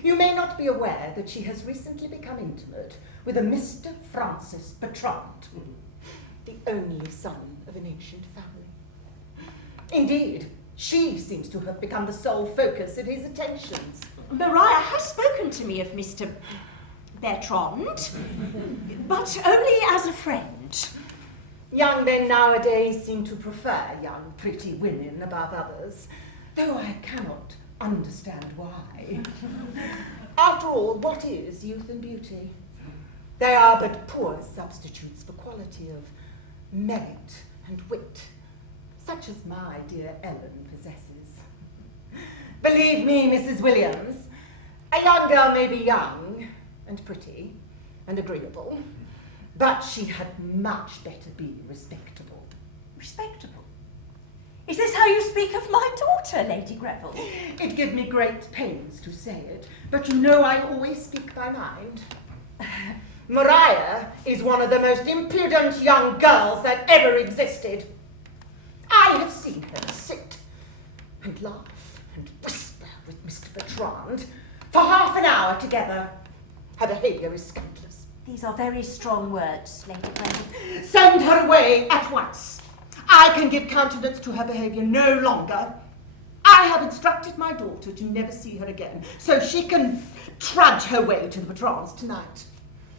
You may not be aware that she has recently become intimate with a Mr. Francis Bertrand, the only son of an ancient family. Indeed, she seems to have become the sole focus of his attentions. Maria has spoken to me of Mr. Bertrand, but only as a friend. Young men nowadays seem to prefer young, pretty women above others, though I cannot understand why. After all, what is youth and beauty? They are but poor substitutes for quality of merit and wit, such as my dear Ellen possesses. Believe me, Mrs. Williams, a young girl may be young and pretty and agreeable, but she had much better be respectable. Respectable? Is this how you speak of my daughter, Lady Greville? It gives me great pains to say it, but you know I always speak my mind. Maria is one of the most impudent young girls that ever existed. I have seen her sit and laugh and whisper with Mr. Bertrand for half an hour together. Her behaviour is scandalous. These are very strong words, Lady Greville. Send her away at once. I can give countenance to her behaviour no longer. I have instructed my daughter to never see her again, so she can trudge her way to the Bertrands tonight.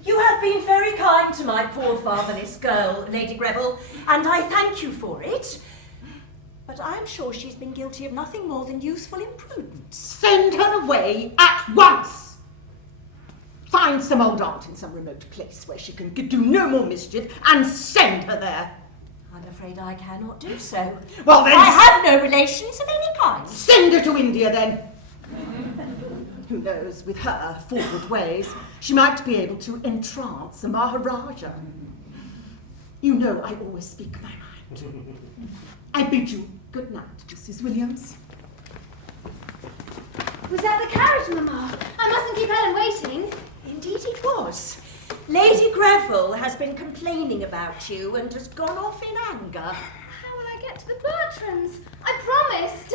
You have been very kind to my poor fatherless girl, Lady Greville, and I thank you for it. But I'm sure she's been guilty of nothing more than youthful imprudence. Send her away at once! Find some old aunt in some remote place where she can do no more mischief and send her there. I'm afraid I cannot do so. Well then... I have no relations of any kind. Send her to India then. Who knows, with her forward ways, she might be able to entrance a Maharaja. You know I always speak my mind. I bid you good night, Mrs. Williams. Was that the carriage, Mamma? I mustn't keep Ellen waiting. Indeed it was. Lady Greville has been complaining about you and has gone off in anger. How will I get to the Bertrands? I promised.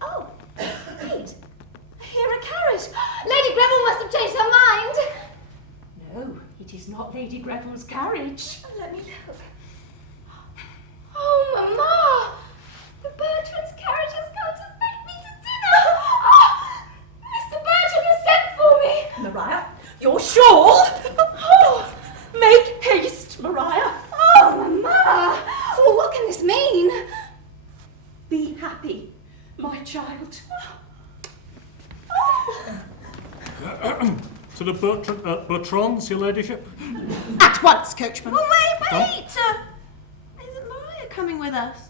Oh, wait. I hear a carriage. Lady Greville must have changed her mind. No, it is not Lady Greville's carriage. Oh, let me look. Oh, Mamma! The Bertrands' carriage has come to take me to dinner. Oh, Mr. Bertrand has sent for me. Maria, your shawl! Oh, make haste, Maria. Oh, Mamma! Well, what can this mean? Be happy, my child. To the Bertrands, your ladyship? At once, coachman. Oh, wait! Isn't Maria coming with us?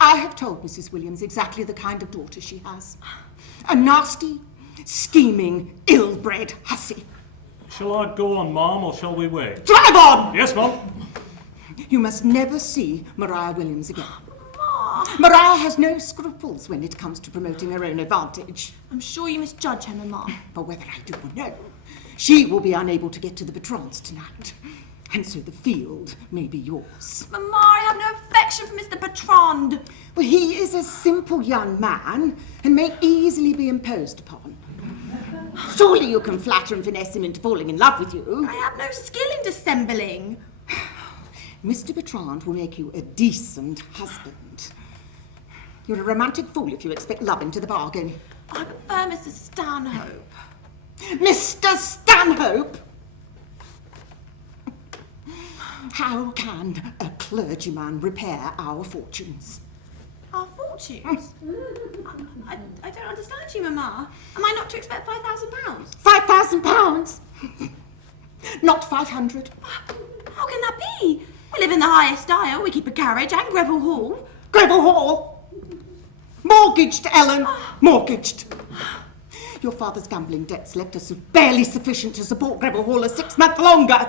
I have told Mrs. Williams exactly the kind of daughter she has. A nasty, scheming, ill-bred hussy. Shall I go on, ma'am, or shall we wait? Drive on! Yes, ma'am. You must never see Maria Williams again. Maria has no scruples when it comes to promoting her own advantage. I'm sure you misjudge her, Mamma. But whether I do or no, she will be unable to get to the Bertrands tonight. And so the field may be yours. Mamma, I have no affection for Mr. Bertrand. Well, he is a simple young man and may easily be imposed upon. Surely you can flatter and finesse him into falling in love with you. I have no skill in dissembling. Mr. Bertrand will make you a decent husband. You're a romantic fool if you expect love into the bargain. I prefer Mr. Stanhope. Mr. Stanhope? How can a clergyman repair our fortunes? Our fortunes? I don't understand you, Mamma. Am I not to expect £5,000? £5,000? Not 500. How can that be? We live in the highest style. We keep a carriage and Greville Hall. Greville Hall? Mortgaged, Ellen. Mortgaged. Your father's gambling debts left us barely sufficient to support Greville Hall a 6 month longer.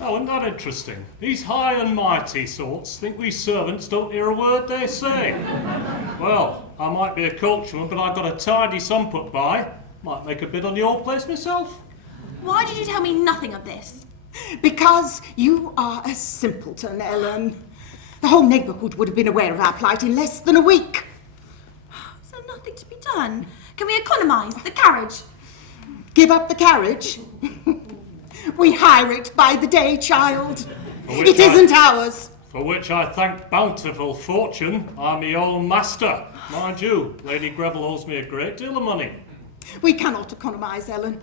Oh, isn't that interesting? These high and mighty sorts think we servants don't hear a word they say. Well, I might be a coachman, but I've got a tidy sum put by. Might make a bid on your place myself. Why did you tell me nothing of this? Because you are a simpleton, Ellen. The whole neighbourhood would have been aware of our plight in less than a week. Is there nothing to be done? Can we economise the carriage? Give up the carriage? We hire it by the day, child. It isn't ours. For which I thank bountiful fortune, I'm my own master. Mind you, Lady Greville owes me a great deal of money. We cannot economise, Ellen.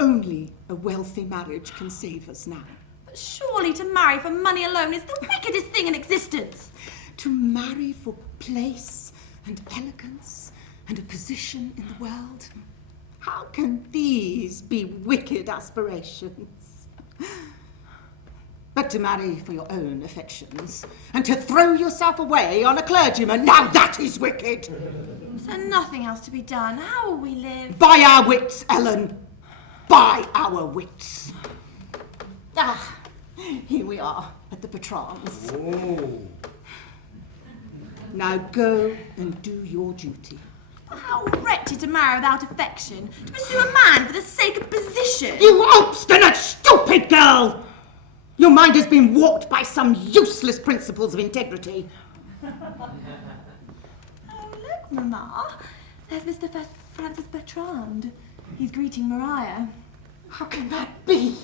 Only a wealthy marriage can save us now. But surely to marry for money alone is the wickedest thing in existence. To marry for place and elegance and a position in the world? How can these be wicked aspirations? But to marry for your own affections and to throw yourself away on a clergyman, now that is wicked. Is there nothing else to be done? How will we live? By our wits, Ellen. By our wits. Ah, here we are at the Patrons. Oh. Now go and do your duty. How wretched to marry without affection, to pursue a man for the sake of position. You obstinate, stupid girl! Your mind has been warped by some useless principles of integrity. Oh, look, Mamma. There's Mr. Francis Bertrand. He's greeting Maria. How can that be?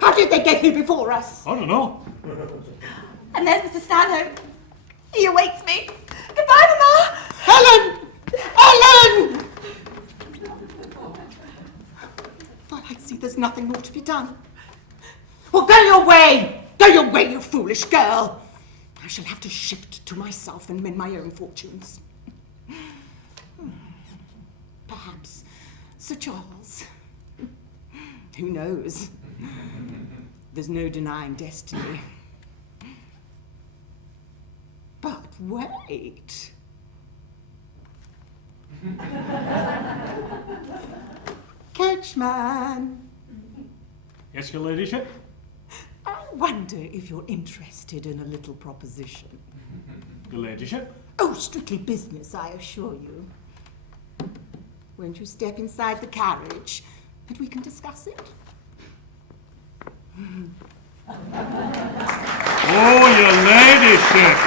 How did they get here before us? I don't know. And there's Mr. Stanhope. He awaits me. Goodbye, Mamma. Ellen! Ellen! Well, I see there's nothing more to be done. Well, go your way! Go your way, you foolish girl! I shall have to shift to myself and mend my own fortunes. Perhaps Sir Charles. Who knows? There's no denying destiny. But wait. Coachman. Yes, your ladyship? I wonder if you're interested in a little proposition. Your ladyship? Oh, strictly business, I assure you. Won't you step inside the carriage and we can discuss it? Oh, your ladyship!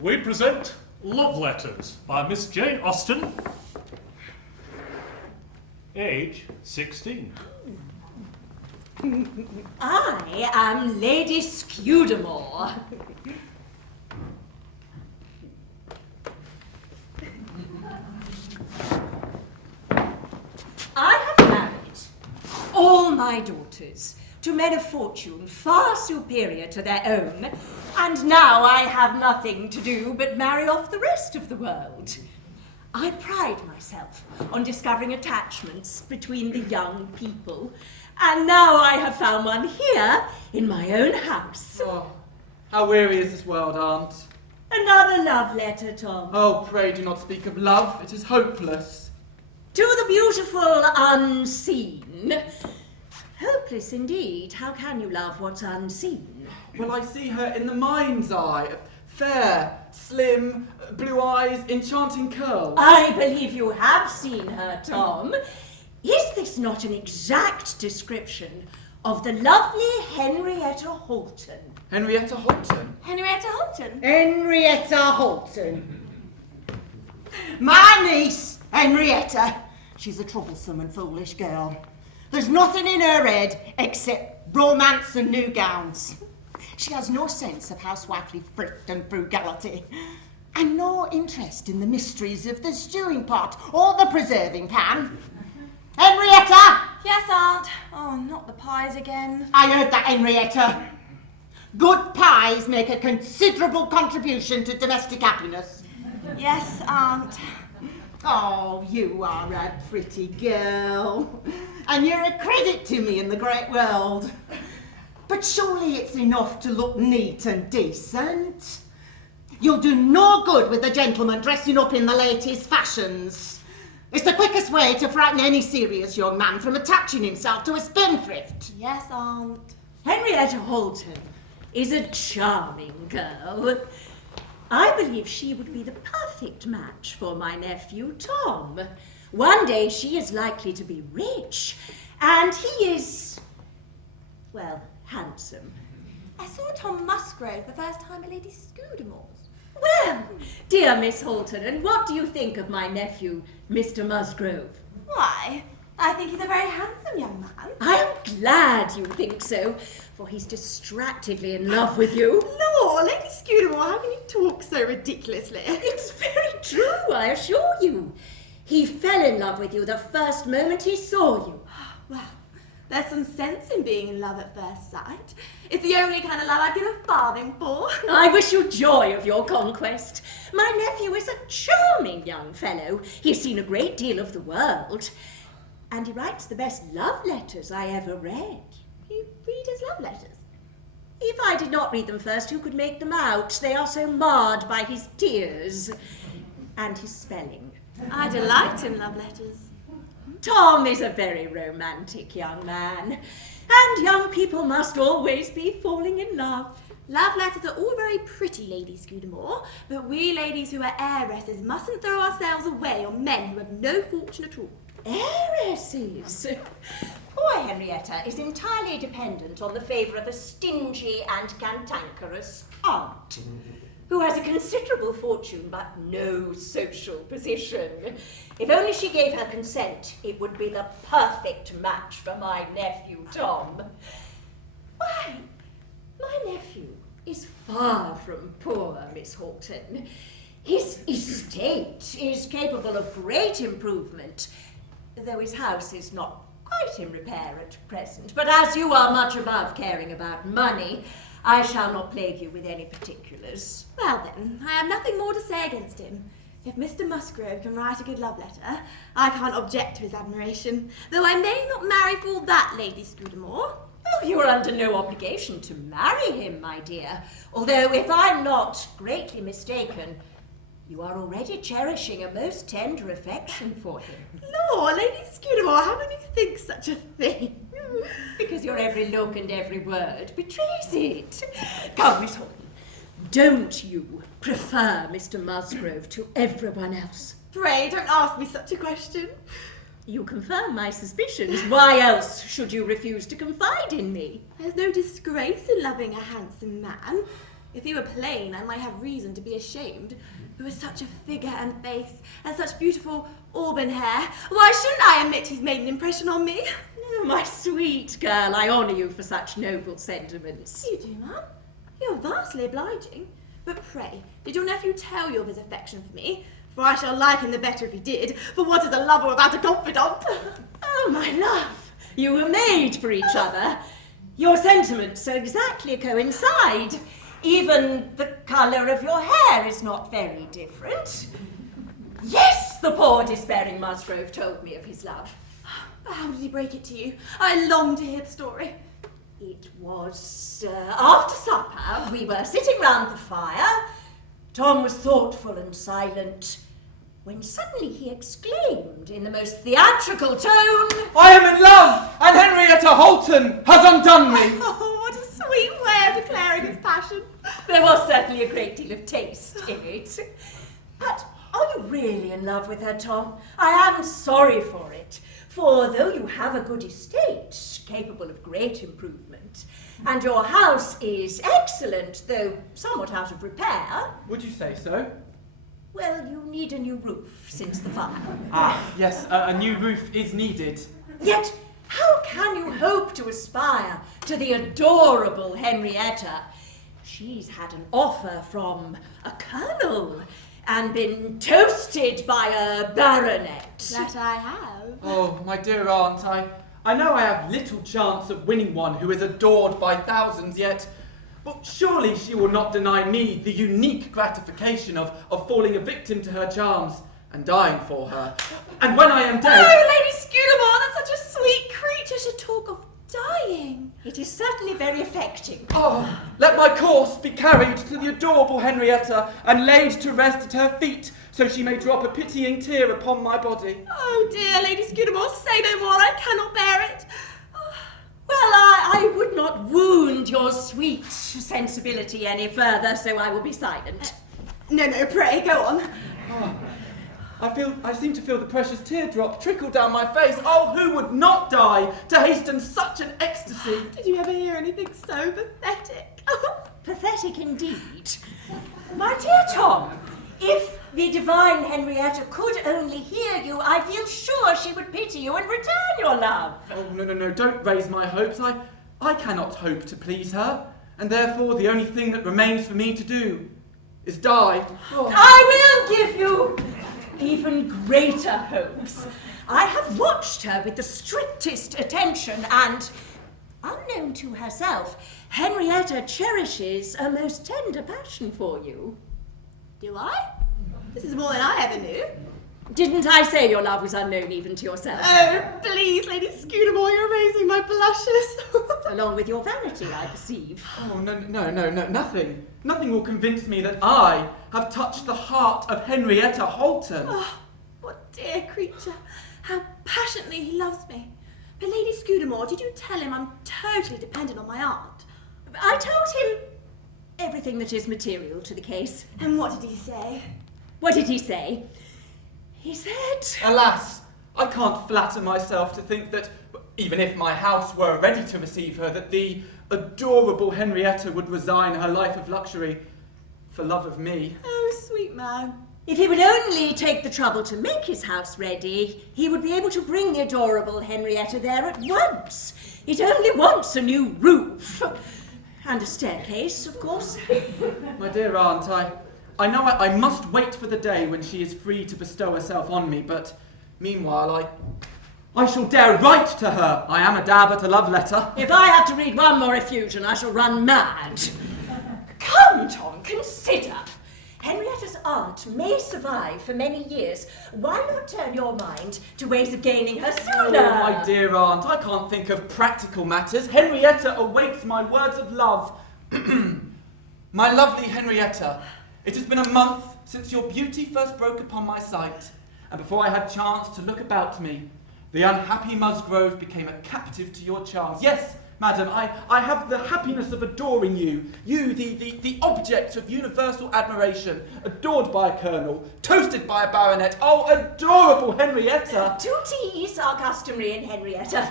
We present Love Letters by Miss Jane Austen, age 16. I am Lady Scudamore. I have all my daughters to men of fortune far superior to their own, and now I have nothing to do but marry off the rest of the world. I pride myself on discovering attachments between the young people, and now I have found one here in my own house. Oh, how weary is this world, Aunt? Another love letter, Tom. Oh, pray do not speak of love. It is hopeless. To the beautiful unseen. Hopeless indeed. How can you love what's unseen? Well, I see her in the mind's eye. Fair, slim, blue eyes, enchanting curls. I believe you have seen her, Tom. Is this not an exact description of the lovely Henrietta Holton? Henrietta Holton? Henrietta Holton? Henrietta Holton. My niece, Henrietta. She's a troublesome and foolish girl. There's nothing in her head except romance and new gowns. She has no sense of housewifely thrift and frugality, and no interest in the mysteries of the stewing pot or the preserving pan. Henrietta! Yes, Aunt. Oh, not the pies again. I heard that, Henrietta. Good pies make a considerable contribution to domestic happiness. Yes, Aunt. Oh, you are a pretty girl, and you're a credit to me in the great world. But surely it's enough to look neat and decent. You'll do no good with a gentleman dressing up in the latest fashions. It's the quickest way to frighten any serious young man from attaching himself to a spendthrift. Yes, Aunt. Henrietta Holton is a charming girl. I believe she would be the perfect match for my nephew, Tom. One day she is likely to be rich, and he is, well, handsome. I saw Tom Musgrove the first time at Lady Scudamore's. Well, dear Miss Holton, and what do you think of my nephew, Mr. Musgrove? Why, I think he's a very handsome young man. I am glad you think so, for he's distractedly in love with you. Lord, Lady Scudamore, how can you talk so ridiculously? It's very true, I assure you. He fell in love with you the first moment he saw you. Well, there's some sense in being in love at first sight. It's the only kind of love I'd give a farthing for. I wish you joy of your conquest. My nephew is a charming young fellow. He's seen a great deal of the world. And he writes the best love letters I ever read. You read his love letters? If I did not read them first, who could make them out? They are so marred by his tears and his spelling. I delight in love letters. Tom is a very romantic young man, and young people must always be falling in love. Love letters are all very pretty, Lady Scudamore, but we ladies who are heiresses mustn't throw ourselves away on men who have no fortune at all. Heiresses? Poor Henrietta is entirely dependent on the favour of a stingy and cantankerous aunt, who has a considerable fortune but no social position. If only she gave her consent, it would be the perfect match for my nephew, Tom. Why, my nephew is far from poor, Miss Holton. His estate is capable of great improvement, though his house is not quite in repair at present. But as you are much above caring about money, I shall not plague you with any particulars. Well then, I have nothing more to say against him. If Mr. Musgrove can write a good love letter, I can't object to his admiration, though I may not marry for that, Lady Scudamore. Oh, you are under no obligation to marry him, my dear, although if I'm not greatly mistaken, you are already cherishing a most tender affection for him. Lord, Lady Scudamore, how can you think such a thing? Because your every look and every word betrays it. Come, Miss Holton, don't you prefer Mr. Musgrove to everyone else? Pray, don't ask me such a question. You confirm my suspicions. Why else should you refuse to confide in me? There's no disgrace in loving a handsome man. If he were plain, I might have reason to be ashamed. Who has such a figure and face, and such beautiful auburn hair. Why shouldn't I admit he's made an impression on me? Oh, my sweet girl, I honour you for such noble sentiments. You do, ma'am. You're vastly obliging. But pray, did your nephew tell you of his affection for me? For I shall like him the better if he did, for what is a lover without a confidant? Oh, my love, You were made for each other. Your sentiments so exactly coincide. Even the colour of your hair is not very different. Yes, the poor despairing Musgrove told me of his love. But how did he break it to you? I long to hear the story. It was after supper. We were sitting round the fire. Tom was thoughtful and silent, when suddenly he exclaimed in the most theatrical tone, I am in love, and Henrietta Holton has undone me. Oh, what a sweet way of declaring his passion. There was certainly a great deal of taste in it. But are you really in love with her, Tom? I am sorry for it, for though you have a good estate, capable of great improvement, and your house is excellent, though somewhat out of repair, Would you say so? well, you need a new roof since the fire. Ah, yes, a new roof is needed. Yet, how can you hope to aspire to the adorable Henrietta? She's had an offer from a colonel and been toasted by a baronet. That I have. Oh, my dear aunt, I know I have little chance of winning one who is adored by thousands, yet, but surely she will not deny me the unique gratification of falling a victim to her charms and dying for her. And when I am dead... Oh, Lady Scudamore, that's such a sweet creature should talk of dying. It is certainly very affecting. Oh, let my corpse be carried to the adorable Henrietta and laid to rest at her feet, so she may drop a pitying tear upon my body. Oh dear, Lady Scudamore, say no more, I cannot bear it. Well, I would not wound your sweet sensibility any further, so I will be silent. No, pray, go on. Oh, I seem to feel the precious teardrop trickle down my face. Oh, who would not die to hasten such an ecstasy? Did you ever hear anything so pathetic? Pathetic indeed. My dear Tom, if the divine Henrietta could only hear you, I feel sure she would pity you and return your love. Oh, no, don't raise my hopes. I cannot hope to please her, and therefore the only thing that remains for me to do is die. Oh. I will give you even greater hopes. I have watched her with the strictest attention, and, unknown to herself, Henrietta cherishes a most tender passion for you. Do I? This is more than I ever knew. Didn't I say your love was unknown even to yourself? Oh, please, Lady Scudamore, you're raising my blushes. Along with your vanity, I perceive. Oh, no, nothing. Nothing will convince me that I have touched the heart of Henrietta Holton. Oh, what dear creature. How passionately he loves me. But Lady Scudamore, did you tell him I'm totally dependent on my aunt? I told him everything that is material to the case. And what did he say? What did he say? He said... Alas, I can't flatter myself to think that, even if my house were ready to receive her, that the adorable Henrietta would resign her life of luxury for love of me. Oh, sweet man. If he would only take the trouble to make his house ready, he would be able to bring the adorable Henrietta there at once. It only wants a new roof. And a staircase, of course. My dear aunt, I know I must wait for the day when she is free to bestow herself on me, but meanwhile I shall dare write to her. I am a dab at a love letter. If I have to read one more effusion, I shall run mad. Come, Tom, consider. Henrietta's aunt may survive for many years. Why not turn your mind to ways of gaining her sooner? Oh, my dear aunt, I can't think of practical matters. Henrietta awaits my words of love. My lovely Henrietta, it has been a month since your beauty first broke upon my sight, and before I had chance to look about me, the unhappy Musgrove became a captive to your charms. Yes, madam, I have the happiness of adoring you. You, the object of universal admiration, adored by a colonel, toasted by a baronet. Oh, adorable Henrietta! 2 T's are customary in Henrietta.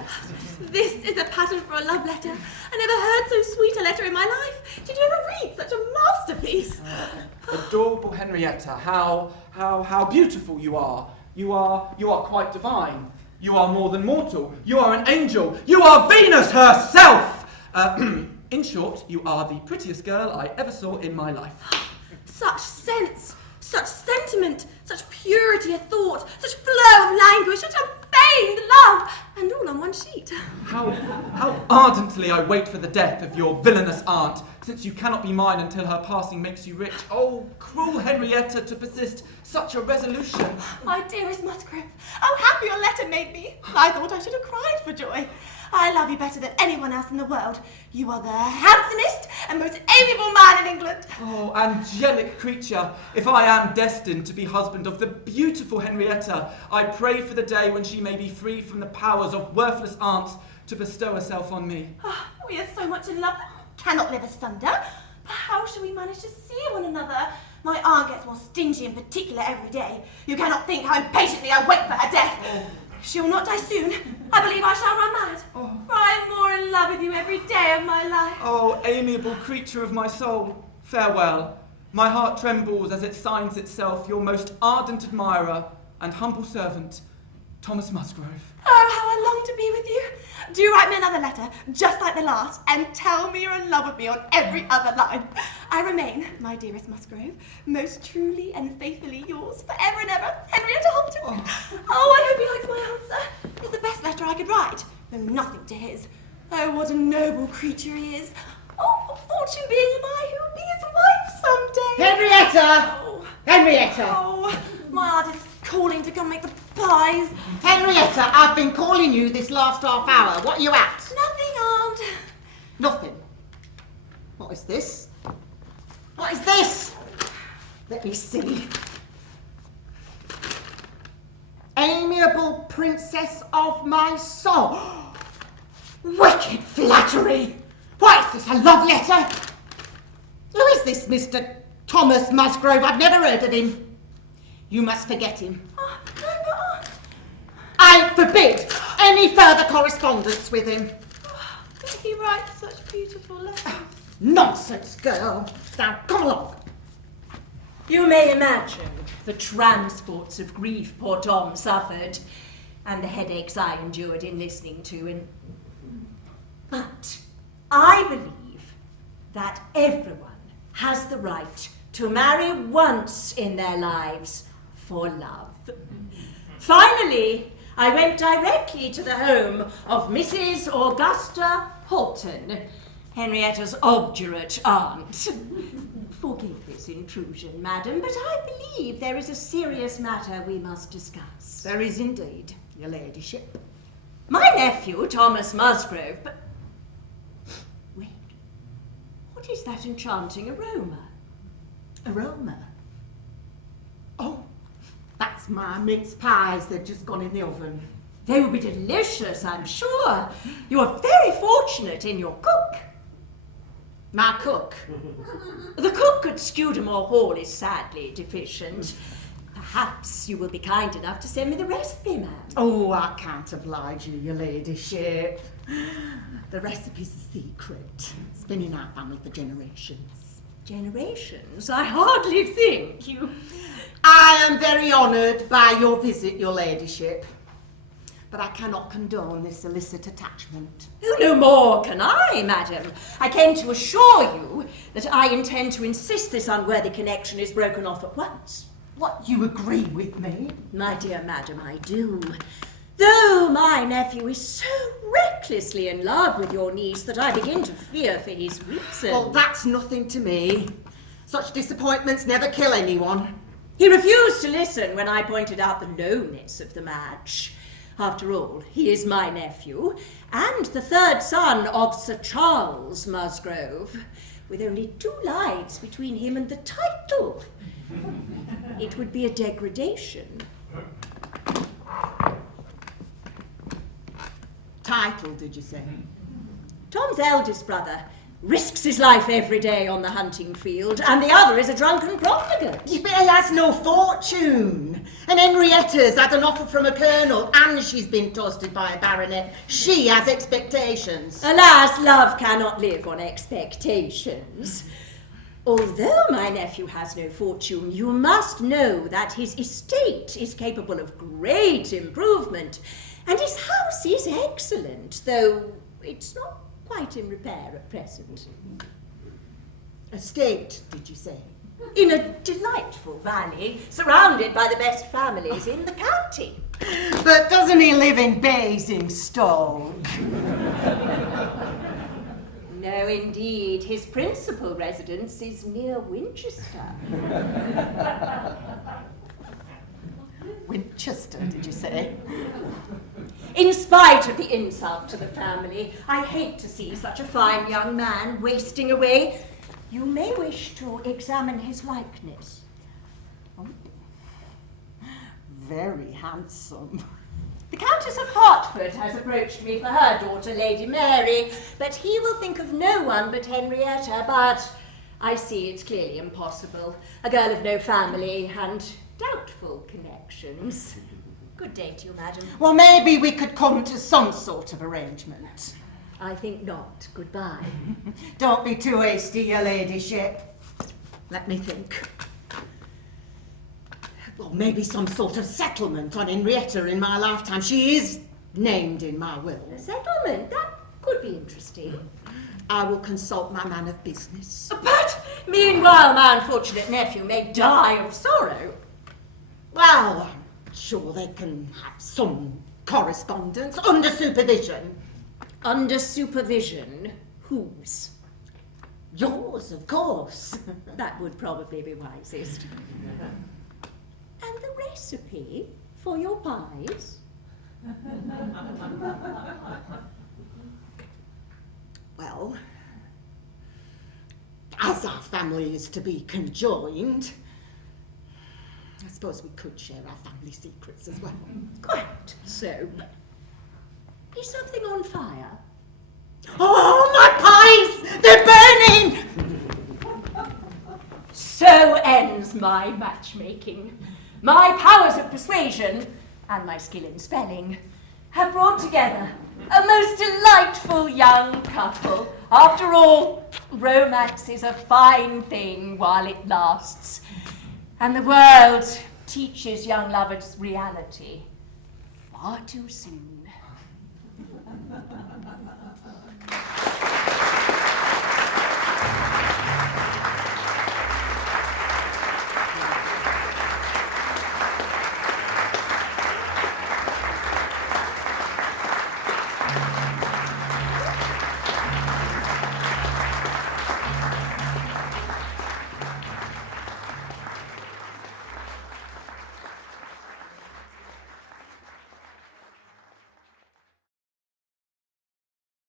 This is a pattern for a love letter. I never heard so sweet a letter in my life. Did you ever read such a masterpiece? Adorable Henrietta, how beautiful you are. You are quite divine. You are more than mortal. You are an angel. You are Venus herself! In short, you are the prettiest girl I ever saw in my life. Such sense, Such sentiment, such purity of thought, such flow of language, such unfeigned love, and all on one sheet. How ardently I wait for the death of your villainous aunt, since you cannot be mine until her passing makes you rich. Oh, cruel Henrietta, to persist such a resolution. My dearest Musgrove, how happy your letter made me. I thought I should have cried for joy. I love you better than anyone else in the world. You are the handsomest and most amiable man in England. Oh, angelic creature, if I am destined to be husband of the beautiful Henrietta, I pray for the day when she may be free from the powers of worthless aunts to bestow herself on me. Oh, we are so much in love that we cannot live asunder. But how shall we manage to see one another? My aunt gets more stingy and particular every day. You cannot think how impatiently I wait for her death. She will not die soon. I believe I shall run mad. For I am more in love with you every day of my life. Oh, amiable creature of my soul, farewell. My heart trembles as it signs itself your most ardent admirer and humble servant, Thomas Musgrove. Oh, how I long to be with you. Do write me another letter, just like the last, and tell me you're in love with me on every other line. I remain, my dearest Musgrove, most truly and faithfully yours, forever and ever, Henrietta Hopton. Oh, I hope he likes my answer. It's the best letter I could write, though nothing to his. Oh, what a noble creature he is. Oh, fortune being am I who will be his wife someday. Henrietta! Oh. Henrietta! Oh, my heart is calling to come make the pies. Henrietta, I've been calling you this last half hour. What are you at? Nothing, Aunt. Nothing. What is this? What is this? Let me see. Amiable princess of my soul. Wicked flattery. What is this, a love letter? Who is this Mr. Thomas Musgrove? I've never heard of him. You must forget him. Oh, no, but Aunt. I forbid any further correspondence with him. But he writes such beautiful letters. Nonsense, girl. Now, come along. You may imagine the transports of grief poor Tom suffered, and the headaches I endured in listening to him. But I believe that everyone has the right to marry once in their lives for love. Finally, I went directly to the home of Mrs. Augusta Houghton, Henrietta's obdurate aunt. Forgive this intrusion, madam, but I believe there is a serious matter we must discuss. There is indeed, your ladyship. My nephew, Thomas Musgrove, but... Wait, what is that enchanting aroma? Aroma? Oh, that's my mince pies. They've just gone in the oven. They will be delicious, I'm sure. You are very fortunate in your cook. My cook? The cook at Scudamore Hall is sadly deficient. Perhaps you will be kind enough to send me the recipe, ma'am. Oh, I can't oblige you, your ladyship. The recipe's a secret. It's been in our family for generations. Generations? I hardly think you... I am very honoured by your visit, your ladyship. But I cannot condone this illicit attachment. Oh, no more can I, madam. I came to assure you that I intend to insist this unworthy connection is broken off at once. What, you agree with me? My dear madam, I do. Though my nephew is so recklessly in love with your niece that I begin to fear for his reason. Well, that's nothing to me. Such disappointments never kill anyone. He refused to listen when I pointed out the lowness of the match. After all, he is my nephew, and the third son of Sir Charles Musgrove, with only 2 lives between him and the title. It would be a degradation. Title, did you say? Tom's eldest brother risks his life every day on the hunting field, and the other is a drunken profligate. Yeah, but he has no fortune. And Henrietta's had an offer from a colonel, and she's been toasted by a baronet. She has expectations. Alas, love cannot live on expectations. Although my nephew has no fortune, you must know that his estate is capable of great improvement, and his house is excellent, though it's not quite in repair at present. Estate, did you say? in a delightful valley, surrounded by the best families in the county. But doesn't he live in Basingstoke? No, indeed. His principal residence is near Winchester. Winchester, did you say? In spite of the insult to the family, I hate to see such a fine young man wasting away. You may wish to examine his likeness. Oh. Very handsome. The Countess of Hertford has approached me for her daughter, Lady Mary, but he will think of no one but Henrietta, but I see it's clearly impossible. A girl of no family and doubtful connections. Good day to you, madam. Well, maybe we could come to some sort of arrangement. I think not. Goodbye. Don't be too hasty, your ladyship. Let me think. Well, maybe some sort of settlement on Henrietta in my lifetime. She is named in my will. A settlement? That could be interesting. I will consult my man of business. But meanwhile, my unfortunate nephew may die of sorrow. Well, I'm sure they can have some correspondence under supervision. Under supervision? Whose? Yours, of course. That would probably be wisest. And the recipe for your pies? Well, as our family is to be conjoined, I suppose we could share our family secrets as well. Quite so. Is something on fire? Oh, my pies! They're burning! So ends my matchmaking. My powers of persuasion and my skill in spelling have brought together a most delightful young couple. After all, romance is a fine thing while it lasts, and the world teaches young lovers reality far too soon.